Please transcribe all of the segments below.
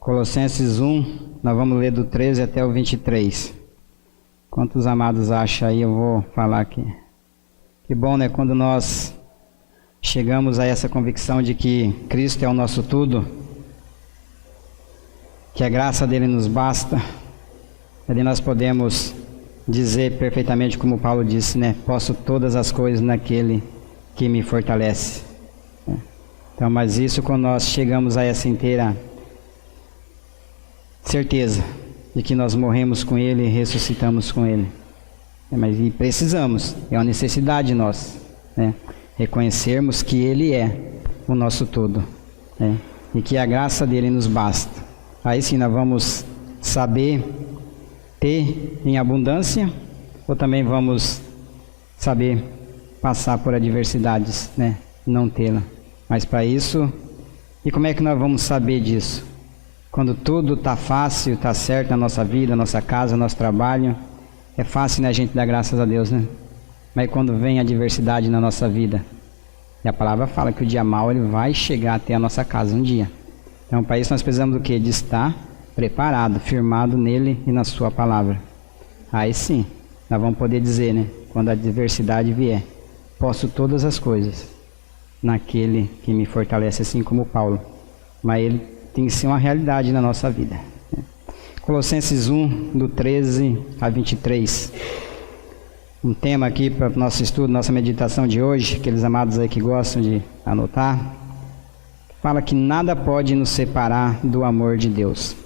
Colossenses 1, nós vamos ler do 13 até o 23. Quantos amados acham aí, eu vou falar aqui. Que bom, né? Quando nós chegamos a essa convicção de que Cristo é o nosso tudo, que a graça dele nos basta, ali nós podemos dizer perfeitamente como Paulo disse, né? Posso todas as coisas naquele que me fortalece. Então, mas isso quando nós chegamos a essa inteira certeza de que nós morremos com ele e ressuscitamos com ele. Mas e precisamos, é uma necessidade nossa, né? Reconhecermos que ele é o nosso tudo, né? E que a graça dele nos basta. Aí sim nós vamos saber ter em abundância, ou também vamos saber passar por adversidades, né? Não tê-la. Mas para isso, e como é que nós vamos saber disso? Quando tudo está fácil, está certo na nossa vida, nossa casa, nosso trabalho, é fácil, né, a gente dar graças a Deus, né? Mas quando vem a adversidade na nossa vida, e a palavra fala que o dia mau ele vai chegar até a nossa casa um dia. Então, para isso nós precisamos do quê? De estar preparado, firmado nele e na sua palavra. Aí sim, nós vamos poder dizer, né? Quando a adversidade vier, posso todas as coisas naquele que me fortalece, assim como Paulo. Mas ele tem que ser uma realidade na nossa vida. Colossenses 1, do 13 a 23. Um tema aqui para o nosso estudo, nossa meditação de hoje, aqueles amados aí que gostam de anotar. Fala que nada pode nos separar do amor de Deus.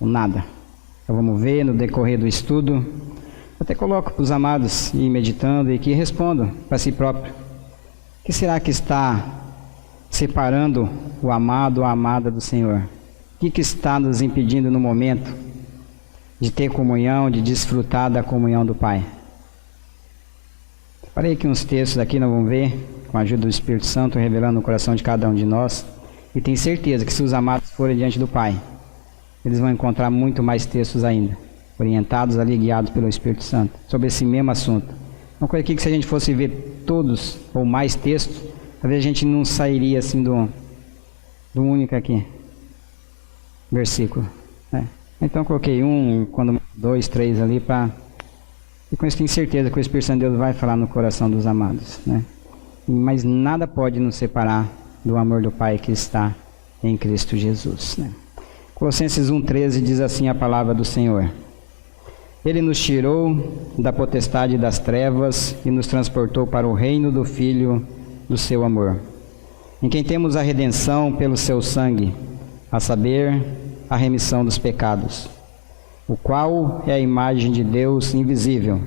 Nada. Então vamos ver no decorrer do estudo. Eu até coloco para os amados ir meditando e que respondam para si próprio. O que será que está separando o amado ou a amada do Senhor? O que está nos impedindo no momento de ter comunhão, de desfrutar da comunhão do Pai? Separei aqui uns textos aqui, nós vamos ver, com a ajuda do Espírito Santo, revelando no coração de cada um de nós. E tenho certeza que se os amados forem diante do Pai, eles vão encontrar muito mais textos ainda, orientados ali, guiados pelo Espírito Santo, sobre esse mesmo assunto. Uma coisa aqui que se a gente fosse ver todos ou mais textos, talvez a gente não sairia assim do único aqui, versículo, né? Então coloquei dois, três ali para... E com isso tenho certeza que o Espírito Santo de Deus vai falar no coração dos amados, né? Mas nada pode nos separar do amor do Pai que está em Cristo Jesus, né? Colossenses 1,13 diz assim a palavra do Senhor: Ele nos tirou da potestade das trevas e nos transportou para o reino do Filho do seu amor, em quem temos a redenção pelo seu sangue, a saber, a remissão dos pecados, o qual é a imagem de Deus invisível,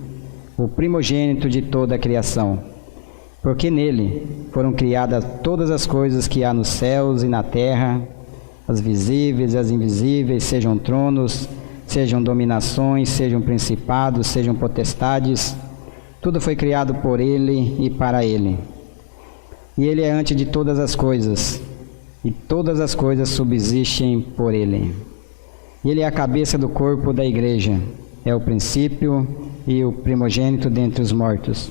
o primogênito de toda a criação, porque nele foram criadas todas as coisas que há nos céus e na terra, as visíveis e as invisíveis, sejam tronos, sejam dominações, sejam principados, sejam potestades, tudo foi criado por ele e para ele. E ele é antes de todas as coisas, e todas as coisas subsistem por ele. Ele é a cabeça do corpo da igreja, é o princípio e o primogênito dentre os mortos,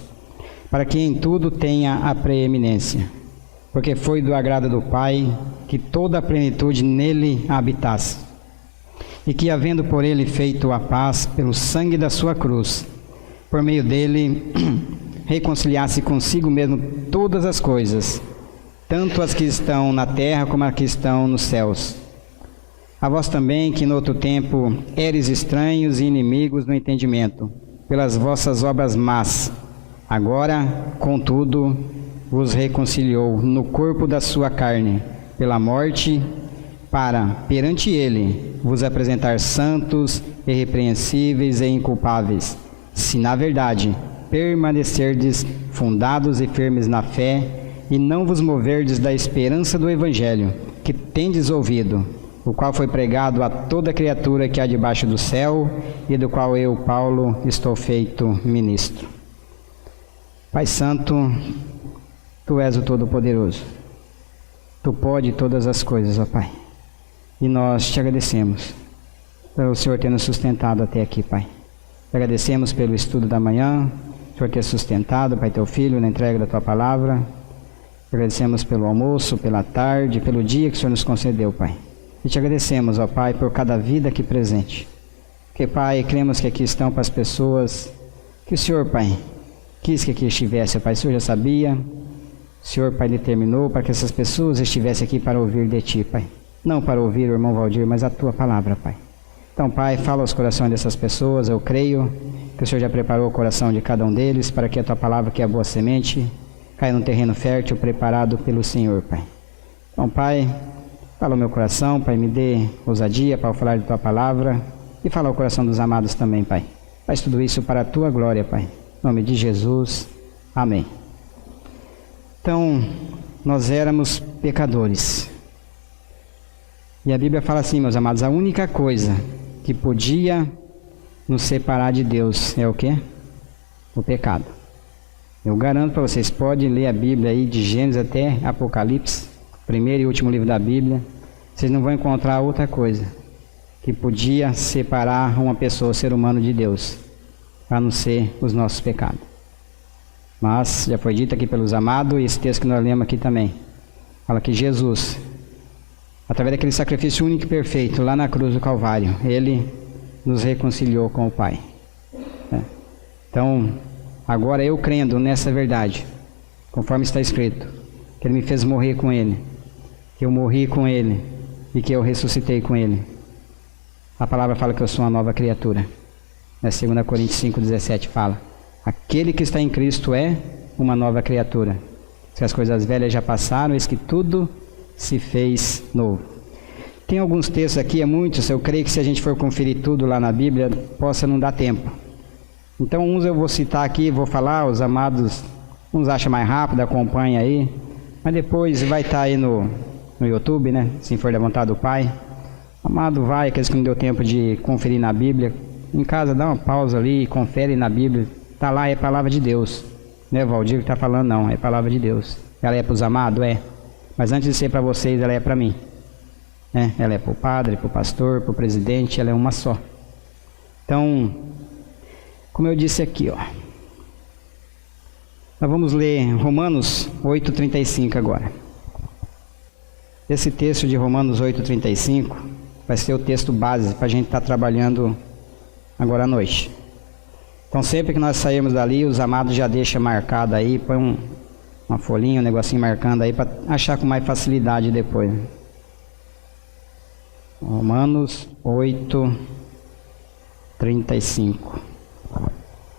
para que em tudo tenha a preeminência, porque foi do agrado do Pai que toda a plenitude nele habitasse, e que, havendo por ele feito a paz pelo sangue da sua cruz, por meio dele reconciliasse consigo mesmo todas as coisas, tanto as que estão na terra como as que estão nos céus. A vós também, que no outro tempo eres estranhos e inimigos no entendimento, pelas vossas obras más, agora, contudo, vos reconciliou no corpo da sua carne, pela morte, para, perante ele, vos apresentar santos, irrepreensíveis e inculpáveis, se na verdade permanecerdes fundados e firmes na fé, e não vos moverdes da esperança do Evangelho, que tendes ouvido, o qual foi pregado a toda criatura que há debaixo do céu, e do qual eu, Paulo, estou feito ministro. Pai Santo, Tu és o Todo-Poderoso. Tu pode todas as coisas, ó Pai. E nós te agradecemos pelo Senhor ter nos sustentado até aqui, Pai. Te agradecemos pelo estudo da manhã, o Senhor ter sustentado, Pai, Teu Filho, na entrega da Tua palavra. Te agradecemos pelo almoço, pela tarde, pelo dia que o Senhor nos concedeu, Pai. E te agradecemos, ó Pai, por cada vida aqui presente. Porque, Pai, cremos que aqui estão para as pessoas que o Senhor, Pai, quis que aqui estivesse, ó Pai. O Senhor já sabia. O Senhor, Pai, determinou para que essas pessoas estivessem aqui para ouvir de Ti, Pai. Não para ouvir o irmão Valdir, mas a Tua palavra, Pai. Então, Pai, fala aos corações dessas pessoas. Eu creio que o Senhor já preparou o coração de cada um deles para que a Tua palavra, que é a boa semente, caia num terreno fértil preparado pelo Senhor, Pai. Então, Pai, fala o meu coração, Pai, me dê ousadia para falar de Tua palavra e fala ao coração dos amados também, Pai. Faz tudo isso para a Tua glória, Pai. Em nome de Jesus. Amém. Então, nós éramos pecadores. E a Bíblia fala assim, meus amados, a única coisa que podia nos separar de Deus é o quê? O pecado. Eu garanto para vocês, podem ler a Bíblia aí de Gênesis até Apocalipse, primeiro e último livro da Bíblia, vocês não vão encontrar outra coisa que podia separar uma pessoa, ser humano, de Deus, a não ser os nossos pecados. Mas já foi dito aqui pelos amados, e esse texto que nós lemos aqui também, fala que Jesus, através daquele sacrifício único e perfeito, lá na cruz do Calvário, Ele nos reconciliou com o Pai. Então, agora eu crendo nessa verdade, conforme está escrito, que Ele me fez morrer com Ele, que eu morri com Ele e que eu ressuscitei com Ele. A palavra fala que eu sou uma nova criatura. 2 Coríntios 5,17 fala: aquele que está em Cristo é uma nova criatura. Se as coisas velhas já passaram, eis que tudo se fez novo. Tem alguns textos aqui, é muitos, eu creio que se a gente for conferir tudo lá na Bíblia, possa não dar tempo. Então uns eu vou citar aqui, vou falar, os amados, uns acham mais rápido, acompanha aí, mas depois vai estar aí no YouTube, né, se for da vontade do Pai. Amado, vai, aqueles que não deu tempo de conferir na Bíblia, em casa dá uma pausa ali, confere na Bíblia, está lá, é palavra de Deus. Não é Valdir que está falando, não, é palavra de Deus. Ela é para os amados? É. Mas antes de ser para vocês, ela é para mim. Ela é para o padre, para o pastor, para o presidente, ela é uma só. Então, como eu disse aqui, ó, nós vamos ler Romanos 8,35 agora. Esse texto de Romanos 8,35 vai ser o texto base para a gente estar trabalhando agora à noite. Então, sempre que nós sairmos dali, os amados já deixam marcado aí, põe uma folhinha, um negocinho marcando aí, para achar com mais facilidade depois. Romanos 8,35.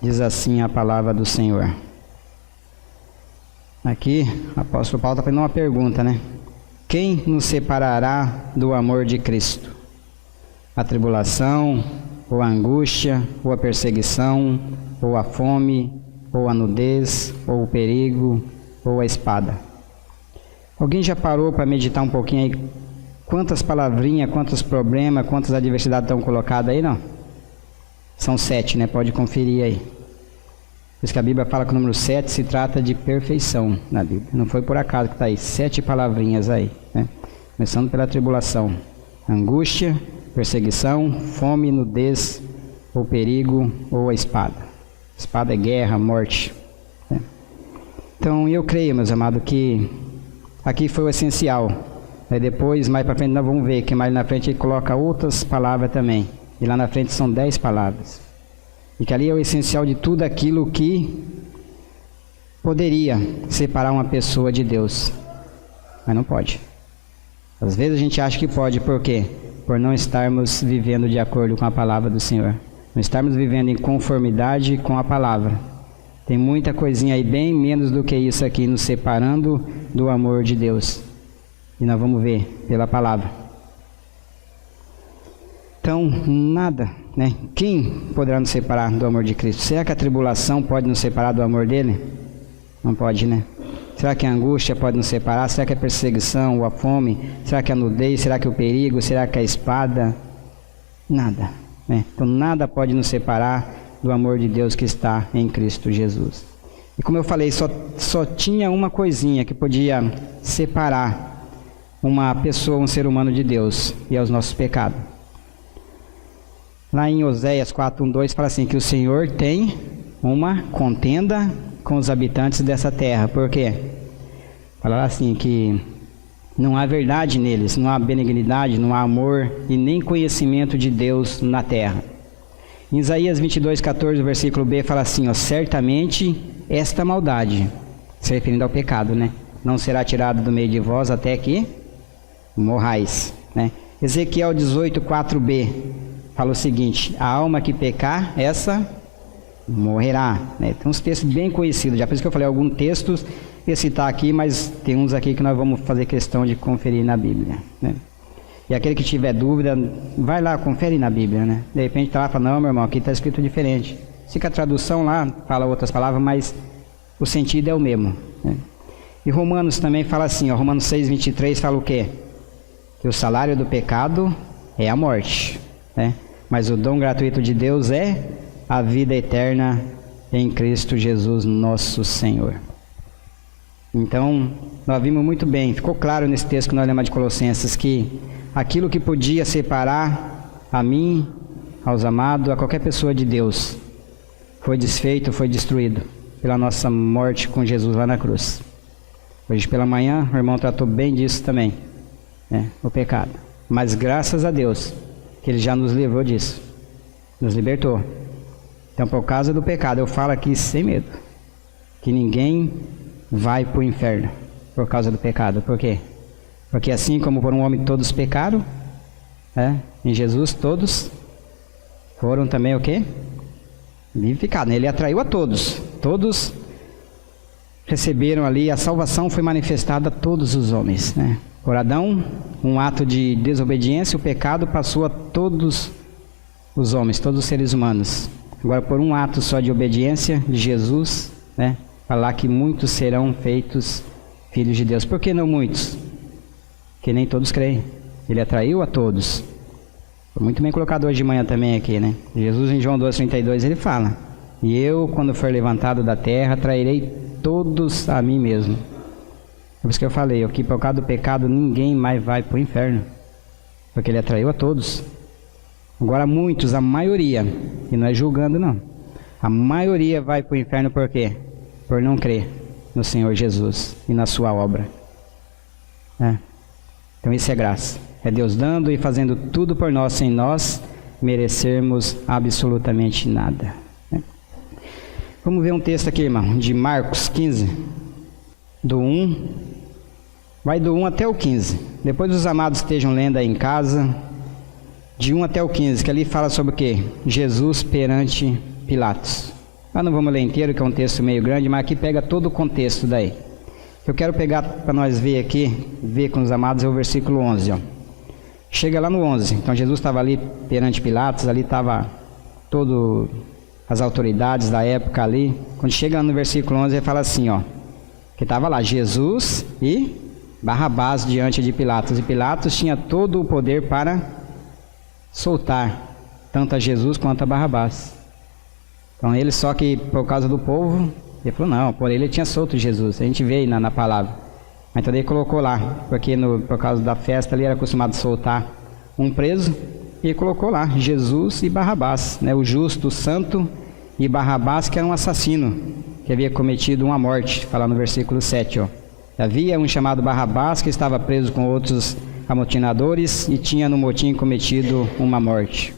Diz assim a palavra do Senhor. Aqui, o apóstolo Paulo está fazendo uma pergunta, né? Quem nos separará do amor de Cristo? A tribulação, ou a angústia, ou a perseguição, ou a fome, ou a nudez, ou o perigo, ou a espada. Alguém já parou para meditar um pouquinho aí? Quantas palavrinhas, quantos problemas, quantas adversidades estão colocadas aí, não? São 7, né? Pode conferir aí. Por isso que a Bíblia fala que o número 7 se trata de perfeição na Bíblia. Não foi por acaso que está aí, 7 palavrinhas aí, né? Começando pela tribulação. Angústia, perseguição, fome, nudez, ou perigo, ou a espada. Espada é guerra, morte. Né? Então, eu creio, meus amados, que aqui foi o essencial. Aí depois, mais para frente, nós vamos ver que mais na frente ele coloca outras palavras também. E lá na frente são 10 palavras. E que ali é o essencial de tudo aquilo que poderia separar uma pessoa de Deus. Mas não pode. Às vezes a gente acha que pode, por quê? Por não estarmos vivendo de acordo com a palavra do Senhor. Não estarmos vivendo em conformidade com a palavra. Tem muita coisinha aí, bem menos do que isso aqui, nos separando do amor de Deus. E nós vamos ver pela palavra. Então, nada, né? Quem poderá nos separar do amor de Cristo? Será que a tribulação pode nos separar do amor dele? Não pode, né? Será que a angústia pode nos separar? Será que a perseguição ou a fome? Será que a nudez? Será que o perigo? Será que a espada? Nada, né? Então, nada pode nos separar do amor de Deus que está em Cristo Jesus. E como eu falei, só tinha uma coisinha que podia separar uma pessoa, um ser humano de Deus, e é os nossos pecados. Lá em Oséias 4:1-2 fala assim, que o Senhor tem uma contenda com os habitantes dessa terra. Por quê? Fala assim que Não há verdade neles, não há benignidade, não há amor e nem conhecimento de Deus na terra. Em Isaías 22:14, versículo B, fala assim, ó, certamente esta maldade, se referindo ao pecado, né? Não será tirada do meio de vós até que morrais, né? Ezequiel 18:4b fala o seguinte, a alma que pecar, essa morrerá, né? Tem uns textos bem conhecidos, já por isso que eu falei alguns textos, ia citar aqui, mas tem uns aqui que nós vamos fazer questão de conferir na Bíblia, né? E aquele que tiver dúvida, vai lá, confere na Bíblia, né? De repente está lá e fala, não, meu irmão, aqui está escrito diferente. Se que a tradução lá fala outras palavras, mas o sentido é o mesmo, né? E Romanos também fala assim, ó, Romanos 6:23 fala o quê? Que o salário do pecado é a morte, né? Mas o dom gratuito de Deus é a vida eterna em Cristo Jesus, nosso Senhor. Então, nós vimos muito bem, ficou claro nesse texto que nós lemos de Colossenses, que aquilo que podia separar a mim, aos amados, a qualquer pessoa de Deus, foi desfeito, foi destruído pela nossa morte com Jesus lá na cruz. Hoje pela manhã, o irmão tratou bem disso também, né? O pecado. Mas graças a Deus, que Ele já nos livrou disso, nos libertou. Então, por causa do pecado, eu falo aqui sem medo, que ninguém vai para o inferno por causa do pecado. Por quê? Porque assim como por um homem todos pecaram, né? Em Jesus todos foram também o quê? Vivificados. Ele atraiu a todos. Todos receberam ali, a salvação foi manifestada a todos os homens, né? Por Adão, um ato de desobediência, o pecado passou a todos os homens, todos os seres humanos. Agora, por um ato só de obediência de Jesus, né? Falar que muitos serão feitos filhos de Deus. Por que não muitos? Porque nem todos creem. Ele atraiu a todos. Foi muito bem colocado hoje de manhã também aqui, né? Jesus em João 12:32 ele fala, e eu, quando for levantado da terra, atrairei todos a mim mesmo. É por isso que eu falei, que por causa do pecado ninguém mais vai para o inferno, porque ele atraiu a todos. Agora muitos, a maioria, e não é julgando não, a maioria vai para o inferno por quê? Por não crer no Senhor Jesus e na sua obra. Então isso é graça. É Deus dando e fazendo tudo por nós, sem nós merecermos absolutamente nada. Vamos ver um texto aqui, irmão, de Marcos 15, do 1, vai do 1 até o 15. Depois os amados estejam lendo aí em casa, de 1 até o 15, que ali fala sobre o quê? Jesus perante Pilatos. Nós não vamos ler inteiro, que é um texto meio grande, mas aqui pega todo o contexto daí. Eu quero pegar para nós ver aqui, ver com os amados, é o versículo 11, ó. Chega lá no 11, então Jesus estava ali perante Pilatos, ali estava todas as autoridades da época ali. Quando chega lá no versículo 11, ele fala assim, ó, que estava lá Jesus e Barrabás diante de Pilatos, e Pilatos tinha todo o poder para soltar tanto a Jesus quanto a Barrabás. Então ele, só que por causa do povo, ele falou, não, por ele tinha solto Jesus, a gente vê aí na palavra. Mas então ele colocou lá, porque por causa da festa ali era acostumado a soltar um preso, e ele colocou lá, Jesus e Barrabás, né? O justo, o santo, e Barrabás, que era um assassino, que havia cometido uma morte, fala no versículo 7, ó. Havia um chamado Barrabás, que estava preso com outros amotinadores, e tinha no motim cometido uma morte.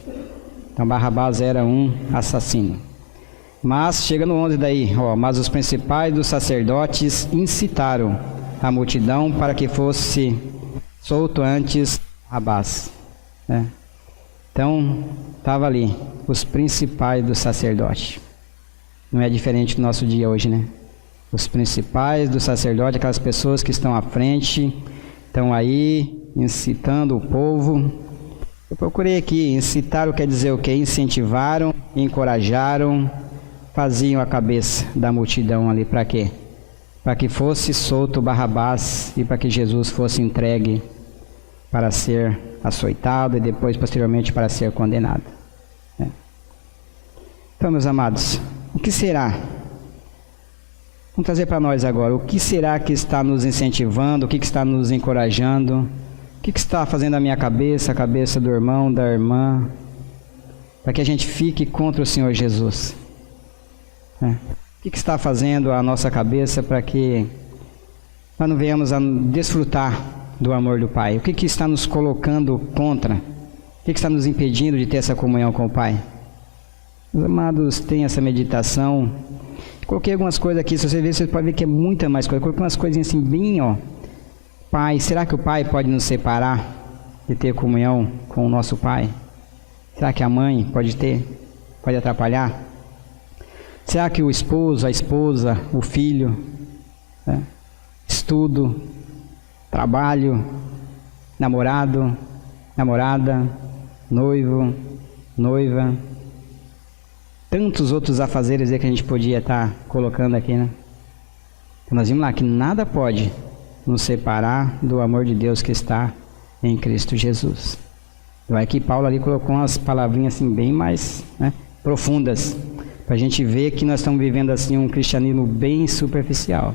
Então Barrabás era um assassino. Mas, chega no 11 daí, ó, mas os principais dos sacerdotes incitaram a multidão para que fosse solto antes Barrabás, né? Então, estava ali, os principais dos sacerdotes. Não é diferente do nosso dia hoje, né? Os principais dos sacerdotes, aquelas pessoas que estão à frente, estão aí incitando o povo. Eu procurei aqui, incitaram quer dizer o quê? Incentivaram, encorajaram, faziam a cabeça da multidão ali para quê? Para que fosse solto Barrabás e para que Jesus fosse entregue para ser açoitado e depois, posteriormente, para ser condenado. Então, meus amados, o que será? Vamos trazer para nós agora, o que será que está nos incentivando, o que está nos encorajando, o que está fazendo a minha cabeça, a cabeça do irmão, da irmã, para que a gente fique contra o Senhor Jesus? O que está fazendo a nossa cabeça para que nós não venhamos a desfrutar do amor do Pai? O que está nos colocando contra? O que está nos impedindo de ter essa comunhão com o Pai? Os amados, tem essa meditação. Coloquei algumas coisas aqui, se você ver, você pode ver que é muita mais coisa. Coloquei umas coisinhas assim, bem, Pai, será que o Pai pode nos separar de ter comunhão com o nosso Pai? Será que a mãe pode atrapalhar? Será que o esposo, a esposa, o filho, né? Estudo, trabalho, namorado, namorada, noivo, noiva, tantos outros afazeres aí que a gente podia estar colocando aqui, né? Então nós vimos lá que nada pode nos separar do amor de Deus que está em Cristo Jesus. Então aqui Paulo ali colocou umas palavrinhas assim bem mais, né, profundas, para a gente ver que nós estamos vivendo assim um cristianismo bem superficial.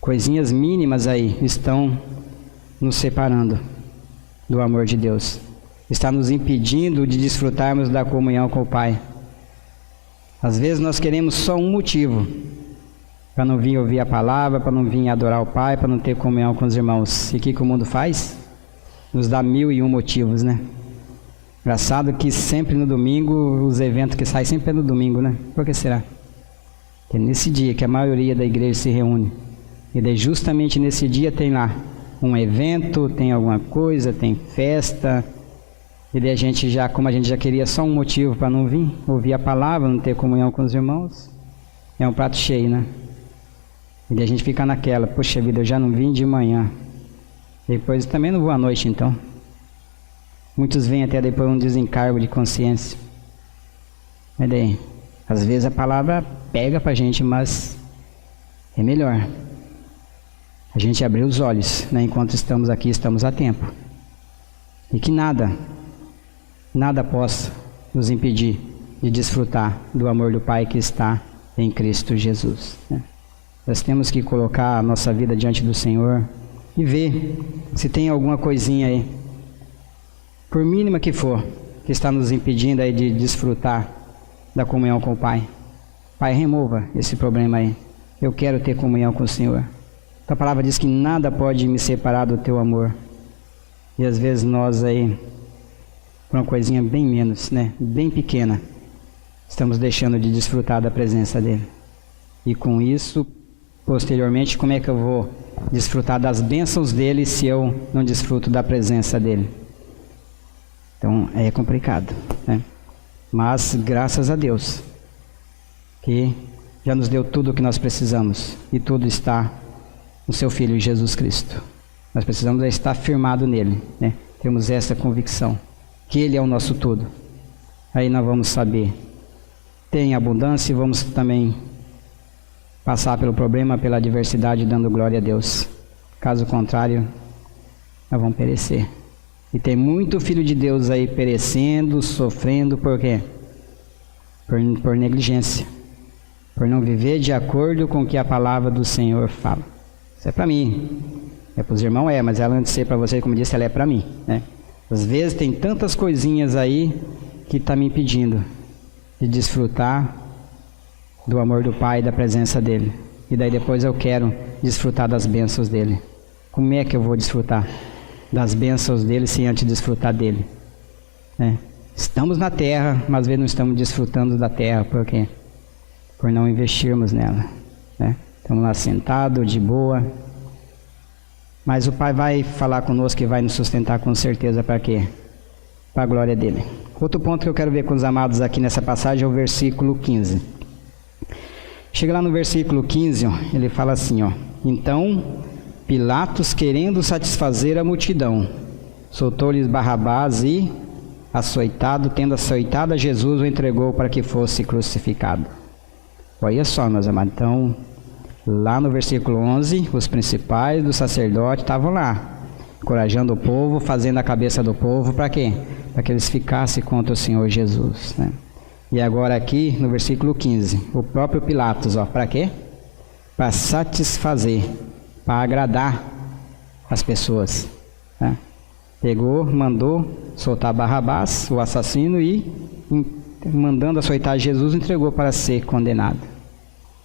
Coisinhas mínimas aí estão nos separando do amor de Deus. Está nos impedindo de desfrutarmos da comunhão com o Pai. Às vezes nós queremos só um motivo para não vir ouvir a palavra, para não vir adorar o Pai, para não ter comunhão com os irmãos. E o que o mundo faz? Nos dá 1001 motivos, né? Engraçado que sempre no domingo, os eventos que saem sempre é no domingo, né? Por que será? Porque é nesse dia que a maioria da igreja se reúne. E daí justamente nesse dia tem lá um evento, tem alguma coisa, tem festa. E daí a gente já, como a gente já queria só um motivo para não vir, ouvir a palavra, não ter comunhão com os irmãos, é um prato cheio, né? E daí a gente fica naquela, poxa vida, eu já não vim de manhã. Depois também não vou à noite, então. Muitos vêm até depois um desencargo de consciência. Mas daí, às vezes a palavra pega pra gente, mas é melhor a gente abrir os olhos, né? Enquanto estamos aqui, estamos a tempo. E que nada possa nos impedir de desfrutar do amor do Pai que está em Cristo Jesus, né? Nós temos que colocar a nossa vida diante do Senhor e ver se tem alguma coisinha aí, por mínima que for, que está nos impedindo aí de desfrutar da comunhão com o Pai. Pai, remova esse problema aí. Eu quero ter comunhão com o Senhor. A palavra diz que nada pode me separar do teu amor. E às vezes nós aí, por uma coisinha bem menos, né, bem pequena, estamos deixando de desfrutar da presença dele. E com isso, posteriormente, como é que eu vou desfrutar das bênçãos dele se eu não desfruto da presença dele? Então é complicado, né? Mas graças a Deus que já nos deu tudo o que nós precisamos e tudo está no seu Filho Jesus Cristo. Nós precisamos estar firmado nele, né? Temos essa convicção que ele é o nosso tudo. Aí nós vamos saber, tem abundância e vamos também passar pelo problema, pela adversidade, dando glória a Deus. Caso contrário, nós vamos perecer. E tem muito filho de Deus aí perecendo, sofrendo, por quê? Por negligência, por não viver de acordo com o que a palavra do Senhor fala. Isso é para mim, é para os irmãos, mas ela antes de ser para você, como disse, ela é para mim, né? Às vezes tem tantas coisinhas aí que está me impedindo de desfrutar do amor do Pai e da presença dele. E daí depois eu quero desfrutar das bênçãos dele. Como é que eu vou desfrutar das bênçãos dele sem antes desfrutar dele? Né? Estamos na terra, mas às vezes não estamos desfrutando da terra. Por quê? Por não investirmos nela, né? Estamos lá sentados, de boa. Mas o Pai vai falar conosco e vai nos sustentar com certeza. Para quê? Para a glória dele. Outro ponto que eu quero ver com os amados aqui nessa passagem é o versículo 15. Chega lá no versículo 15, ele fala assim, então Pilatos, querendo satisfazer a multidão, soltou-lhes Barrabás e, tendo açoitado a Jesus, o entregou para que fosse crucificado. Olha só, meus amados, então, lá no versículo 11, os principais dos sacerdotes estavam lá, encorajando o povo, fazendo a cabeça do povo, para quê? Para que eles ficassem contra o Senhor Jesus, né? E agora aqui no versículo 15, o próprio Pilatos, para quê? Para satisfazer, para agradar as pessoas, né? Pegou, mandou soltar Barrabás, o assassino, e mandando açoitar Jesus, entregou para ser condenado.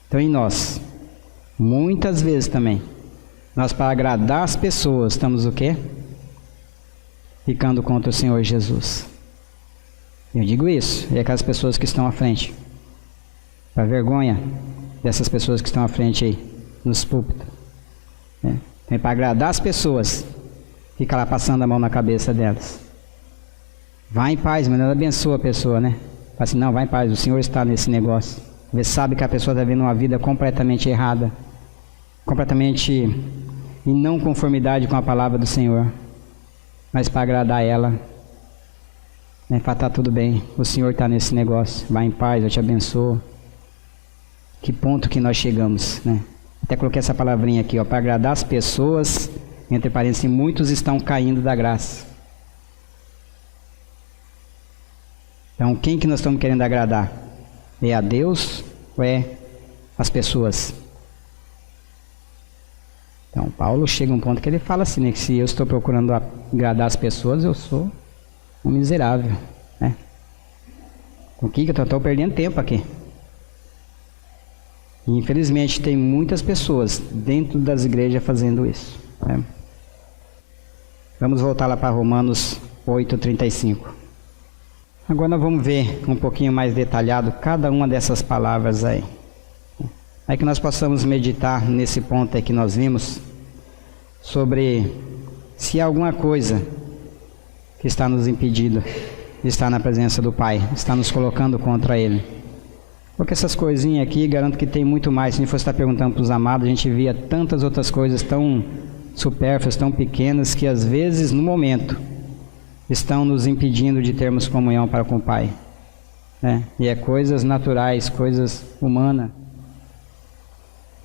Então em nós, muitas vezes também, Nós, para agradar as pessoas, estamos o quê? Ficando contra o Senhor Jesus. Eu digo isso, e aquelas pessoas que estão à frente. Para vergonha dessas pessoas que estão à frente aí, nos púlpitos. Então, para agradar as pessoas, fica lá passando a mão na cabeça delas. Vai em paz, mas não abençoa a pessoa, né? Fala assim, não, vai em paz, o Senhor está nesse negócio. Você sabe que a pessoa está vivendo uma vida completamente errada, completamente em não conformidade com a palavra do Senhor. Mas para agradar ela, né, para estar tudo bem, o Senhor está nesse negócio, vai em paz, eu te abençoo. Que ponto que nós chegamos, né? Até coloquei essa palavrinha aqui, ó, para agradar as pessoas, entre parênteses, muitos estão caindo da graça. Então, quem que nós estamos querendo agradar? É a Deus ou é as pessoas? Então, Paulo chega a um ponto que ele fala assim, né, que se eu estou procurando agradar as pessoas, eu sou um miserável, né? O que eu estou perdendo tempo aqui? E, infelizmente, tem muitas pessoas dentro das igrejas fazendo isso, né? Vamos voltar lá para Romanos 8:35. Agora nós vamos ver um pouquinho mais detalhado cada uma dessas palavras aí. Aí que nós possamos meditar nesse ponto aí que nós vimos, sobre se há alguma coisa que está nos impedindo de estar na presença do Pai, está nos colocando contra Ele. Porque essas coisinhas aqui, garanto que tem muito mais. Se a gente fosse estar perguntando para os amados, a gente via tantas outras coisas tão supérfluas, tão pequenas, que às vezes, no momento, estão nos impedindo de termos comunhão para com o Pai, né? E é coisas naturais, coisas humanas.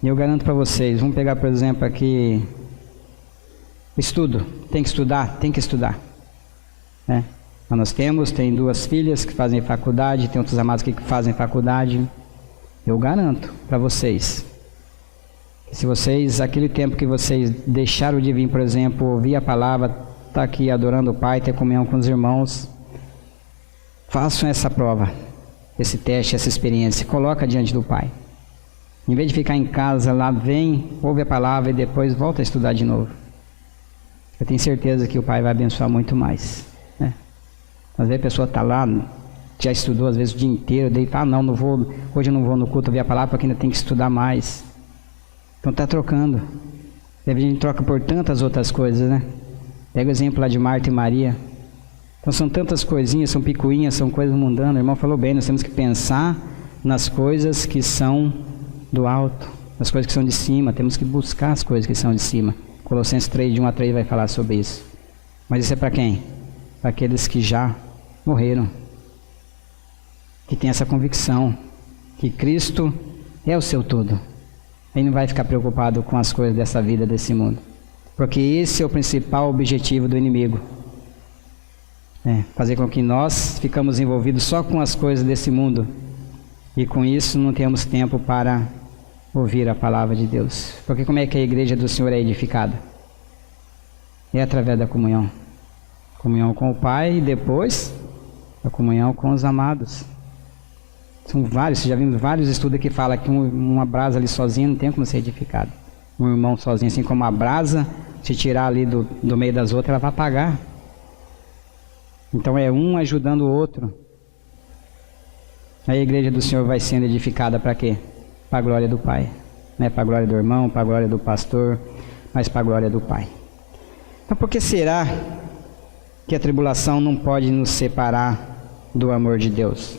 E eu garanto para vocês, vamos pegar por exemplo aqui, estudo, tem que estudar, né? Nós tem 2 filhas que fazem faculdade, tem outros amados que fazem faculdade. Eu garanto para vocês, que se vocês, aquele tempo que vocês deixaram de vir, por exemplo, ouvir a palavra, está aqui adorando o Pai, ter comunhão com os irmãos, façam essa prova, esse teste, essa experiência, coloca diante do Pai. Em vez de ficar em casa lá, vem, ouve a palavra e depois volta a estudar de novo. Eu tenho certeza que o Pai vai abençoar muito mais, né? Às vezes a pessoa está lá, já estudou às vezes o dia inteiro, daí fala, não vou, hoje eu não vou no culto ouvir a palavra porque ainda tem que estudar mais. Então está trocando. A gente troca por tantas outras coisas, né? Pega o exemplo lá de Marta e Maria. Então são tantas coisinhas, são picuinhas, são coisas mundanas. O irmão falou bem, nós temos que pensar nas coisas que são do alto, nas coisas que são de cima. Temos que buscar as coisas que são de cima. Colossenses 3, de 1 a 3 vai falar sobre isso. Mas isso é para quem? Para aqueles que já morreram. Que tem essa convicção que Cristo é o seu tudo. Ele não vai ficar preocupado com as coisas dessa vida, desse mundo. Porque esse é o principal objetivo do inimigo. Fazer com que nós ficamos envolvidos só com as coisas desse mundo. E com isso não temos tempo para ouvir a palavra de Deus. Porque como é que a igreja do Senhor é edificada? É através da comunhão. Comunhão com o Pai e depois a comunhão com os amados. São vários, já vimos vários estudos que falam que uma brasa ali sozinha não tem como ser edificada. Um irmão sozinho, assim como a brasa, se tirar ali do meio das outras, ela vai apagar. Então é um ajudando o outro. A igreja do Senhor vai sendo edificada para quê? Para a glória do Pai. Não é para a glória do irmão, para a glória do pastor, mas para a glória do Pai. Então por que será que a tribulação não pode nos separar do amor de Deus?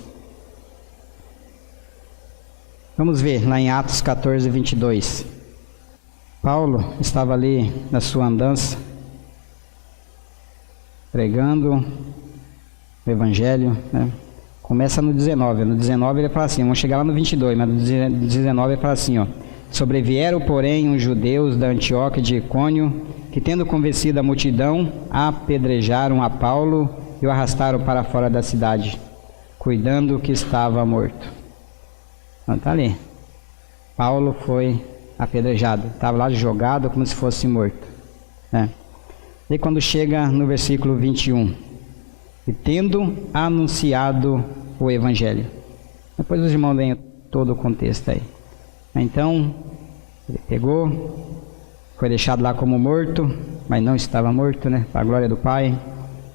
Vamos ver lá em Atos 14, 22. Paulo estava ali na sua andança, pregando o Evangelho, né? Começa no 19. No 19 ele fala assim, vamos chegar lá no 22, mas no 19 ele fala assim, ó. Sobrevieram, porém, uns judeus da Antioquia de Icônio, que tendo convencido a multidão, apedrejaram a Paulo e o arrastaram para fora da cidade, cuidando que estava morto. Então está ali. Paulo foi apedrejado, estava lá jogado como se fosse morto, né? E quando chega no versículo 21, e tendo anunciado o Evangelho. Depois os irmãos leem todo o contexto aí. Então, ele pegou, Foi deixado lá como morto, mas não estava morto, né? Para a glória do Pai.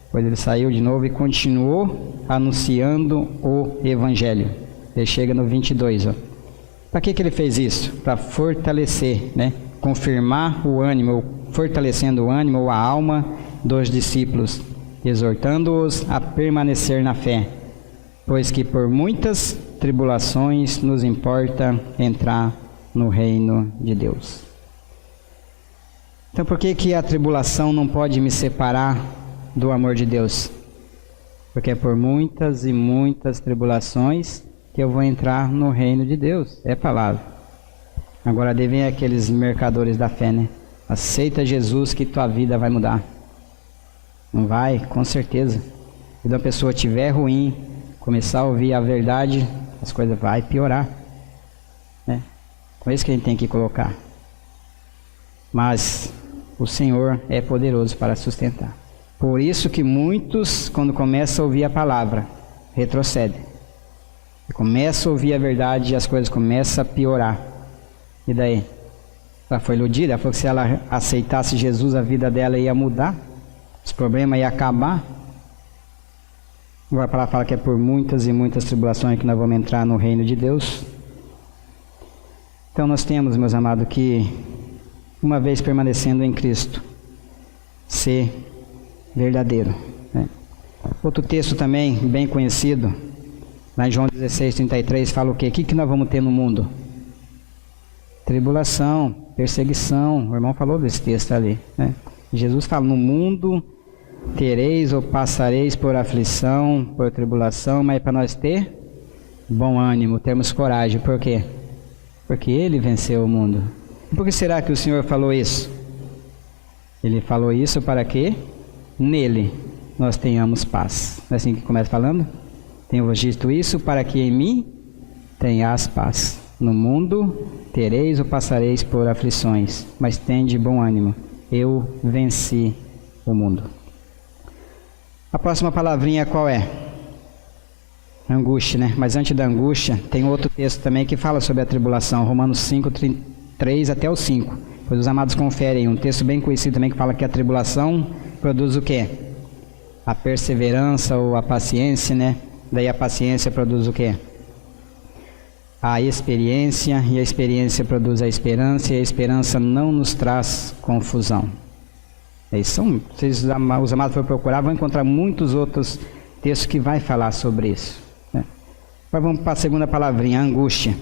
Depois ele saiu de novo e continuou anunciando o Evangelho. Ele chega no 22, ó. Para que ele fez isso? Para fortalecer, né? Confirmar o ânimo, fortalecendo o ânimo ou a alma dos discípulos, exortando-os a permanecer na fé, pois que por muitas tribulações nos importa entrar no reino de Deus. Então, por que a tribulação não pode me separar do amor de Deus? Porque é por muitas e muitas tribulações que eu vou entrar no reino de Deus. É palavra. Agora devem aqueles mercadores da fé, né? Aceita Jesus que tua vida vai mudar. Não vai? Com certeza. Quando a pessoa estiver ruim, começar a ouvir a verdade, as coisas vão piorar. Né? Com isso que a gente tem que colocar. Mas o Senhor é poderoso para sustentar. Por isso que muitos, quando começam a ouvir a palavra, retrocedem. Começam a ouvir a verdade e as coisas começam a piorar. E daí? Ela foi iludida, ela falou que se ela aceitasse Jesus, a vida dela ia mudar, os problemas iam acabar. Agora a palavra fala que é por muitas e muitas tribulações que nós vamos entrar no reino de Deus. Então nós temos, meus amados, que uma vez permanecendo em Cristo, ser verdadeiro. Né? Outro texto também bem conhecido, lá em João 16:33, fala o quê? O que nós vamos ter no mundo? Tribulação, perseguição. O irmão falou desse texto ali. Né? Jesus fala, no mundo tereis ou passareis por aflição, por tribulação, mas para nós ter bom ânimo, termos coragem. Por quê? Porque Ele venceu o mundo. E por que será que o Senhor falou isso? Ele falou isso para que nele nós tenhamos paz. Não é assim que começa falando? Tenho-vos dito isso para que em mim tenhas paz. No mundo tereis ou passareis por aflições, mas tende bom ânimo. Eu venci o mundo. A próxima palavrinha qual é? Angústia, né? Mas antes da angústia, tem outro texto também que fala sobre a tribulação. Romanos 5:3 até o 5. Pois os amados conferem um texto bem conhecido também que fala que a tribulação produz o quê? A perseverança ou a paciência, né? Daí a paciência produz o quê? A experiência, e a experiência produz a esperança, e a esperança não nos traz confusão. Vocês, os amados for procurar, vão encontrar muitos outros textos que vai falar sobre isso. Né? Agora vamos para a segunda palavrinha, angústia.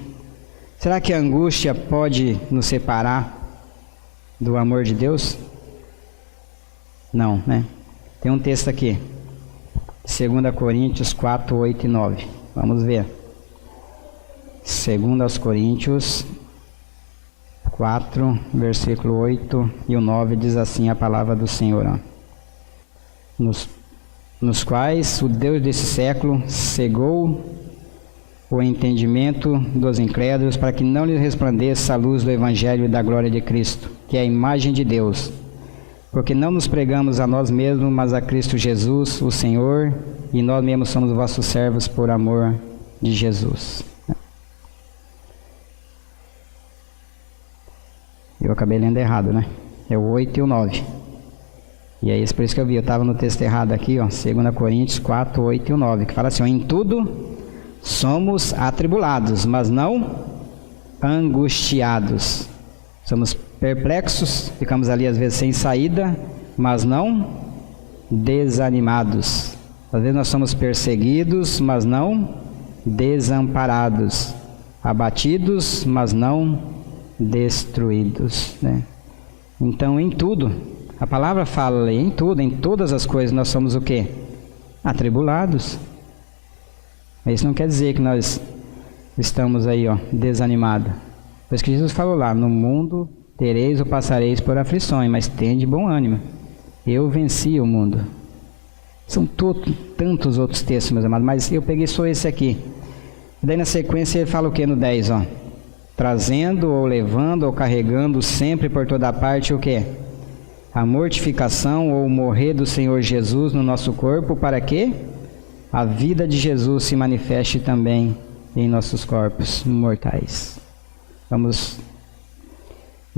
Será que a angústia pode nos separar do amor de Deus? Não, né? Tem um texto aqui, 2 Coríntios 4, 8 e 9. Vamos ver. 2 Coríntios 4, versículo 8 e o 9 diz assim a palavra do Senhor. Ó. Nos quais o Deus desse século cegou o entendimento dos incrédulos para que não lhes resplandeça a luz do Evangelho e da glória de Cristo, que é a imagem de Deus. Porque não nos pregamos a nós mesmos, mas a Cristo Jesus, o Senhor, e nós mesmos somos vossos servos por amor de Jesus. Eu acabei lendo errado, né? É o 8 e o 9. E é isso, por isso que eu estava no texto errado aqui, ó, 2 Coríntios 4, 8 e o 9, que fala assim, ó, em tudo somos atribulados, mas não angustiados. Somos perplexos, ficamos ali às vezes sem saída, mas não desanimados. Às vezes nós somos perseguidos, mas não desamparados. Abatidos, mas não destruídos. Né? Então, em tudo, a palavra fala em tudo, em todas as coisas, nós somos o quê? Atribulados. Isso não quer dizer que nós estamos aí, ó, desanimados. Por isso que Jesus falou lá, no mundo tereis ou passareis por aflições, mas tende bom ânimo. Eu venci o mundo. São tantos outros textos, meus amados, mas eu peguei só esse aqui. E daí na sequência ele fala o que no 10, ó? Trazendo ou levando ou carregando sempre por toda parte o que? A mortificação ou morrer do Senhor Jesus no nosso corpo, para que a vida de Jesus se manifeste também em nossos corpos mortais. Vamos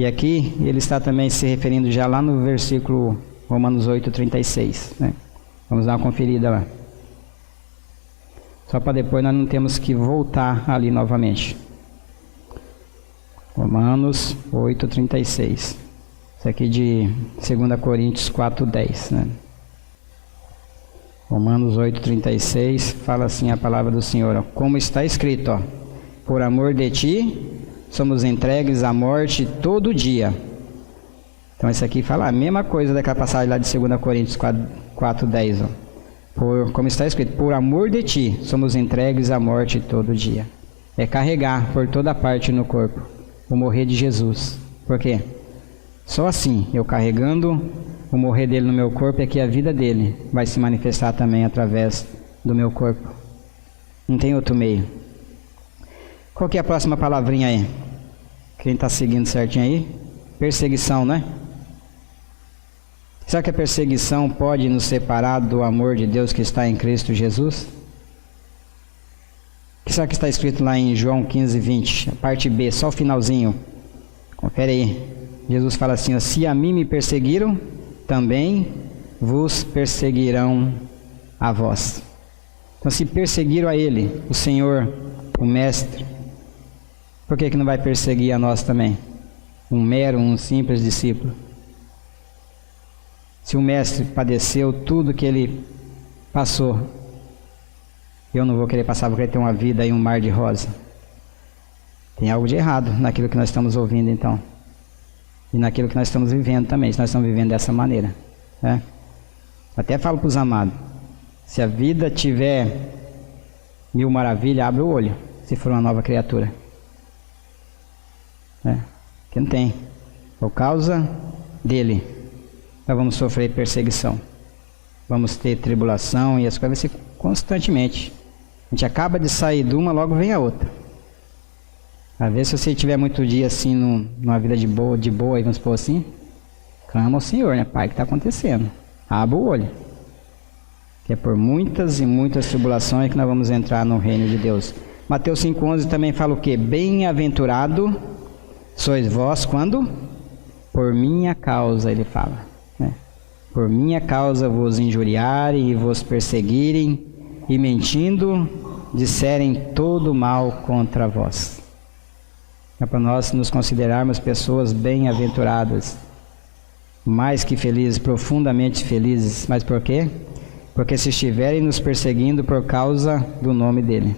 E aqui ele está também se referindo já lá no versículo Romanos 8:36, né? Vamos dar uma conferida lá. Só para depois nós não temos que voltar ali novamente. Romanos 8:36. Isso aqui de 2 Coríntios 4:10, né? Romanos 8:36 fala assim a palavra do Senhor, ó, como está escrito, ó, por amor de ti somos entregues à morte todo dia. Então isso aqui fala a mesma coisa daquela passagem lá de 2 Coríntios 4:10, ó. Como está escrito, por amor de ti somos entregues à morte todo dia. É carregar por toda parte no corpo o morrer de Jesus. Por quê? Só assim, eu carregando o morrer dele no meu corpo, é que a vida dele vai se manifestar também através do meu corpo. Não tem outro meio. Qual que é a próxima palavrinha aí? Quem está seguindo certinho aí? Perseguição, né? Será que a perseguição pode nos separar do amor de Deus que está em Cristo Jesus? O que será que está escrito lá em João 15:20? Parte B, só o finalzinho. Confere aí. Jesus fala assim, ó, se a mim me perseguiram, também vos perseguirão a vós. Então, se perseguiram a Ele, o Senhor, o Mestre, por que não vai perseguir a nós também? Um simples discípulo. Se o Mestre padeceu tudo que Ele passou, eu não vou querer passar, vou querer ter uma vida e um mar de rosa. Tem algo de errado naquilo que nós estamos ouvindo, então. E naquilo que nós estamos vivendo também, se nós estamos vivendo dessa maneira, né? Até falo para os amados, se a vida tiver 1000 maravilhas, abre o olho, se for uma nova criatura. Que não tem. Por causa dele, nós vamos sofrer perseguição. Vamos ter tribulação e as coisas vão ser constantemente. A gente acaba de sair de uma, logo vem a outra. Às vezes, se você tiver muito dia assim, numa vida de boa, aí vamos supor assim, clama ao Senhor, né? Pai, o que está acontecendo? Abra o olho. Que é por muitas e muitas tribulações que nós vamos entrar no reino de Deus. Mateus 5:11 também fala o quê? Bem-aventurado sois vós quando? Por minha causa, ele fala, né? Por minha causa vos injuriarem e vos perseguirem, e mentindo, disserem todo mal contra vós. É para nós nos considerarmos pessoas bem-aventuradas, mais que felizes, profundamente felizes. Mas por quê? Porque se estiverem nos perseguindo por causa do nome dele.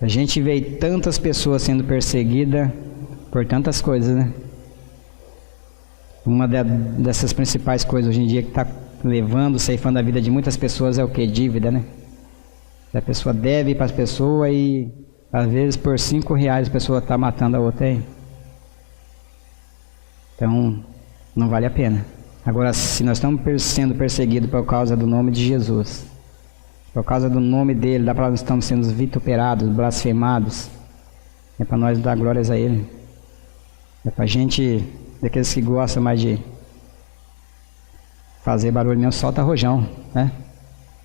A gente vê tantas pessoas sendo perseguidas por tantas coisas, né? Uma dessas principais coisas hoje em dia que está levando, ceifando a vida de muitas pessoas é o que? Dívida, né? A pessoa deve para as pessoas e às vezes por R$5 a pessoa está matando a outra aí. Então, não vale a pena. Agora, se nós estamos sendo perseguidos por causa do nome de Jesus, por causa do nome dele, da palavra, nós estamos sendo vituperados, blasfemados, é para nós dar glórias a ele. É para a gente, daqueles que gostam mais de fazer barulho mesmo, solta rojão, né?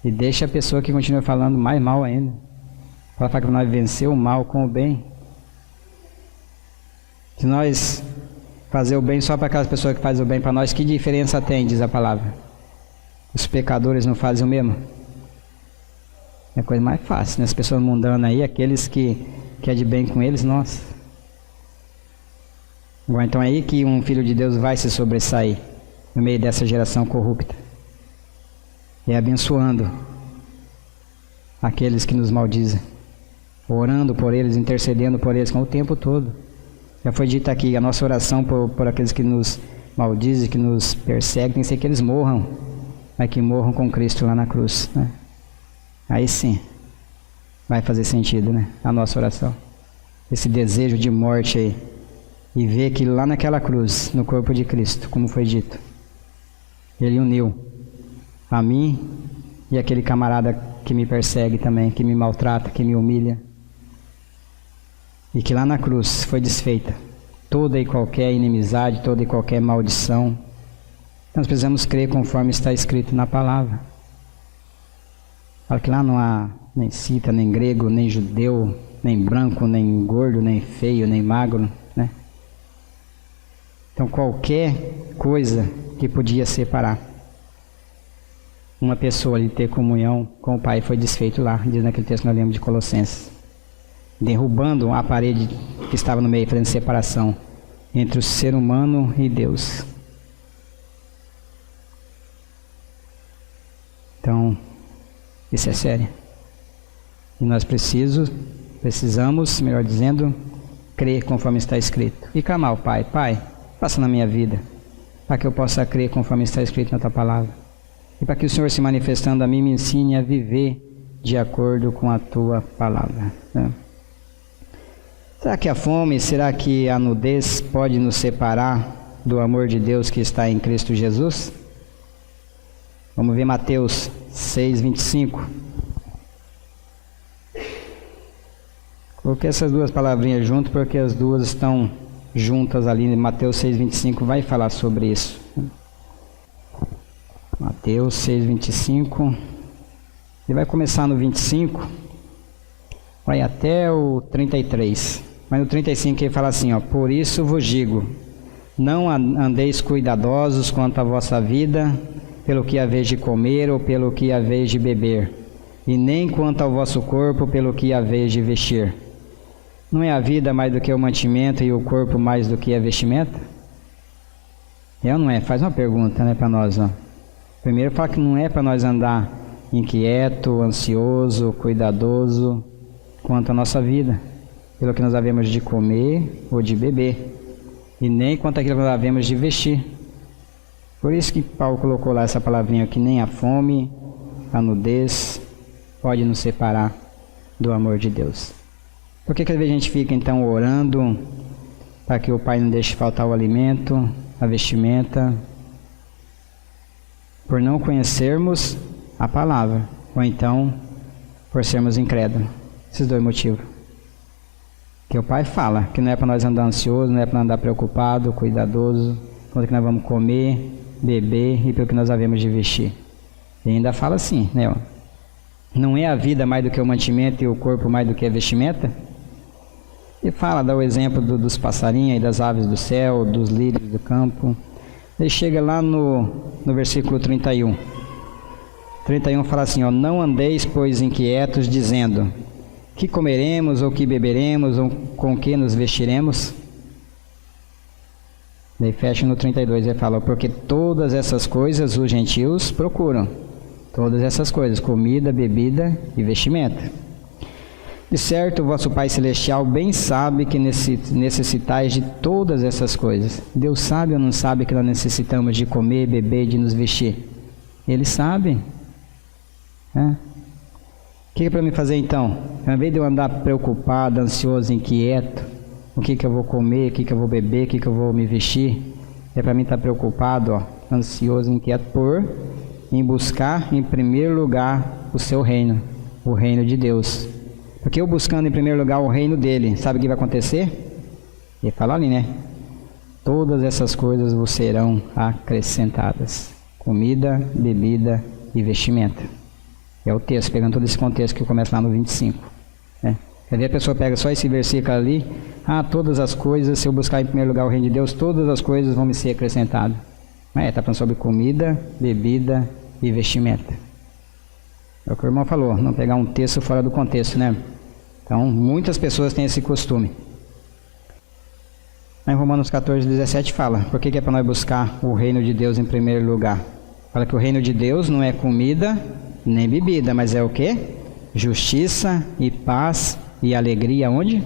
E deixa a pessoa que continua falando mais mal ainda. Para falar que nós vencer o mal com o bem. Se nós fazer o bem só para aquelas pessoas que fazem o bem para nós, que diferença tem, diz a palavra? Os pecadores não fazem o mesmo? É a coisa mais fácil, né? As pessoas mundanas aí, aqueles que é de bem com eles, nossa. Bom, então é aí que um filho de Deus vai se sobressair no meio dessa geração corrupta. E abençoando aqueles que nos maldizem. Orando por eles, intercedendo por eles com o tempo todo. Já foi dito aqui, a nossa oração por aqueles que nos maldizem, que nos perseguem, tem que ser que eles morram, mas que morram com Cristo lá na cruz, né? Aí sim, vai fazer sentido, né? A nossa oração. Esse desejo de morte aí. E ver que lá naquela cruz, no corpo de Cristo, como foi dito, Ele uniu a mim e aquele camarada que me persegue também, que me maltrata, que me humilha. E que lá na cruz foi desfeita toda e qualquer inimizade, toda e qualquer maldição. Nós precisamos crer conforme está escrito na palavra. Fala que lá não há nem cita, nem grego, nem judeu, nem branco, nem gordo, nem feio, nem magro, né? Então qualquer coisa que podia separar uma pessoa de ter comunhão com o Pai foi desfeito lá, diz naquele texto que nós lemos de Colossenses, derrubando a parede que estava no meio, fazendo separação entre o ser humano e Deus. Então, isso é sério. E nós precisamos, melhor dizendo, crer conforme está escrito. E clamar ao Pai: Pai, passa na minha vida, para que eu possa crer conforme está escrito na Tua Palavra. E para que o Senhor, se manifestando a mim, me ensine a viver de acordo com a Tua Palavra. Será que a fome, será que a nudez pode nos separar do amor de Deus que está em Cristo Jesus? Vamos ver Mateus 6:25. Coloquei essas duas palavrinhas juntas porque as duas estão juntas ali. Mateus 6:25 vai falar sobre isso. Mateus 6:25. Ele vai começar no 25, vai até o 33. Mas no 35 ele fala assim, ó: por isso vos digo, não andeis cuidadosos quanto à vossa vida, pelo que haveis de comer ou pelo que haveis de beber, e nem quanto ao vosso corpo, pelo que haveis de vestir. Não é a vida mais do que o mantimento e o corpo mais do que a vestimenta? É ou não é? Faz uma pergunta, né, para nós, ó. Primeiro fala que não é para nós andar inquieto, ansioso, cuidadoso quanto à nossa vida, pelo que nós havemos de comer ou de beber, e nem quanto àquilo que nós havemos de vestir. Por isso que Paulo colocou lá essa palavrinha, que nem a fome, a nudez pode nos separar do amor de Deus. Por que às vezes a gente fica então orando para que o Pai não deixe faltar o alimento, a vestimenta? Por não conhecermos a palavra, ou então por sermos incrédulos. Esses dois motivos. Que o Pai fala que não é para nós andar ansioso, não é para andar preocupado, cuidadoso, quanto que nós vamos comer, beber e pelo que nós havemos de vestir. E ainda fala assim, né? Não é a vida mais do que o mantimento e o corpo mais do que a vestimenta? E fala, dá o exemplo dos passarinhos e das aves do céu, dos lírios do campo. Ele chega lá no versículo 31. 31 fala assim, ó: não andeis, pois, inquietos, dizendo, que comeremos, ou que beberemos, ou com que nos vestiremos? Daí fecha no 32, ele fala, porque todas essas coisas os gentios procuram. Todas essas coisas, comida, bebida e vestimenta. De certo, o vosso Pai Celestial bem sabe que necessitais de todas essas coisas. Deus sabe ou não sabe que nós necessitamos de comer, beber e de nos vestir? Ele sabe. O que é para mim fazer então? Ao invés de eu andar preocupado, ansioso, inquieto, o que eu vou comer, o que eu vou beber, o que eu vou me vestir, é para mim estar preocupado, ó, ansioso, inquieto, em buscar em primeiro lugar o seu reino, o reino de Deus. Porque eu buscando em primeiro lugar o reino dele, sabe o que vai acontecer? Ele fala ali, né? Todas essas coisas vos serão acrescentadas: comida, bebida e vestimenta. É o texto, pegando todo esse contexto que começa lá no 25. Quer ver, a pessoa pega só esse versículo ali, todas as coisas, se eu buscar em primeiro lugar o reino de Deus, todas as coisas vão me ser acrescentadas. Mas está falando sobre comida, bebida e vestimenta. É o que o irmão falou, não pegar um texto fora do contexto, né? Então, muitas pessoas têm esse costume. Em Romanos 14:17 fala, por que é para nós buscar o reino de Deus em primeiro lugar? Fala que o reino de Deus não é comida nem bebida, mas é o quê? Justiça e paz e alegria onde?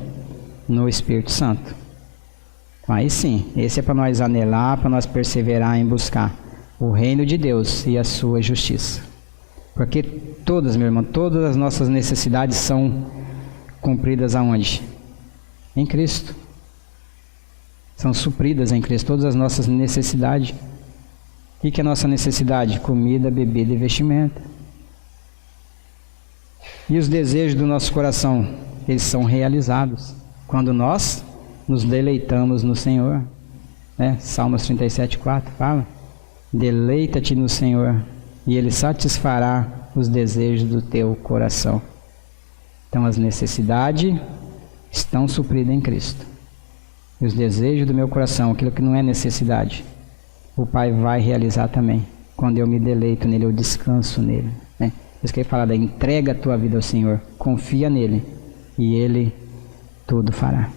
No Espírito Santo. Então, aí sim, esse é para nós anelar, para nós perseverar em buscar o reino de Deus e a sua justiça. Porque todas, meu irmão, todas as nossas necessidades são cumpridas aonde? Em Cristo. São supridas em Cristo, todas as nossas necessidades. O que é a nossa necessidade? Comida, bebida e vestimenta. E os desejos do nosso coração, eles são realizados quando nós nos deleitamos no Senhor. Salmos 37:4 fala, deleita-te no Senhor e Ele satisfará os desejos do teu coração. Então as necessidades estão supridas em Cristo. e os desejos do meu coração, aquilo que não é necessidade, o Pai vai realizar também. Quando eu me deleito nele, eu descanso nele. Né? Por isso que ele fala da entrega a tua vida ao Senhor. Confia nele e ele tudo fará.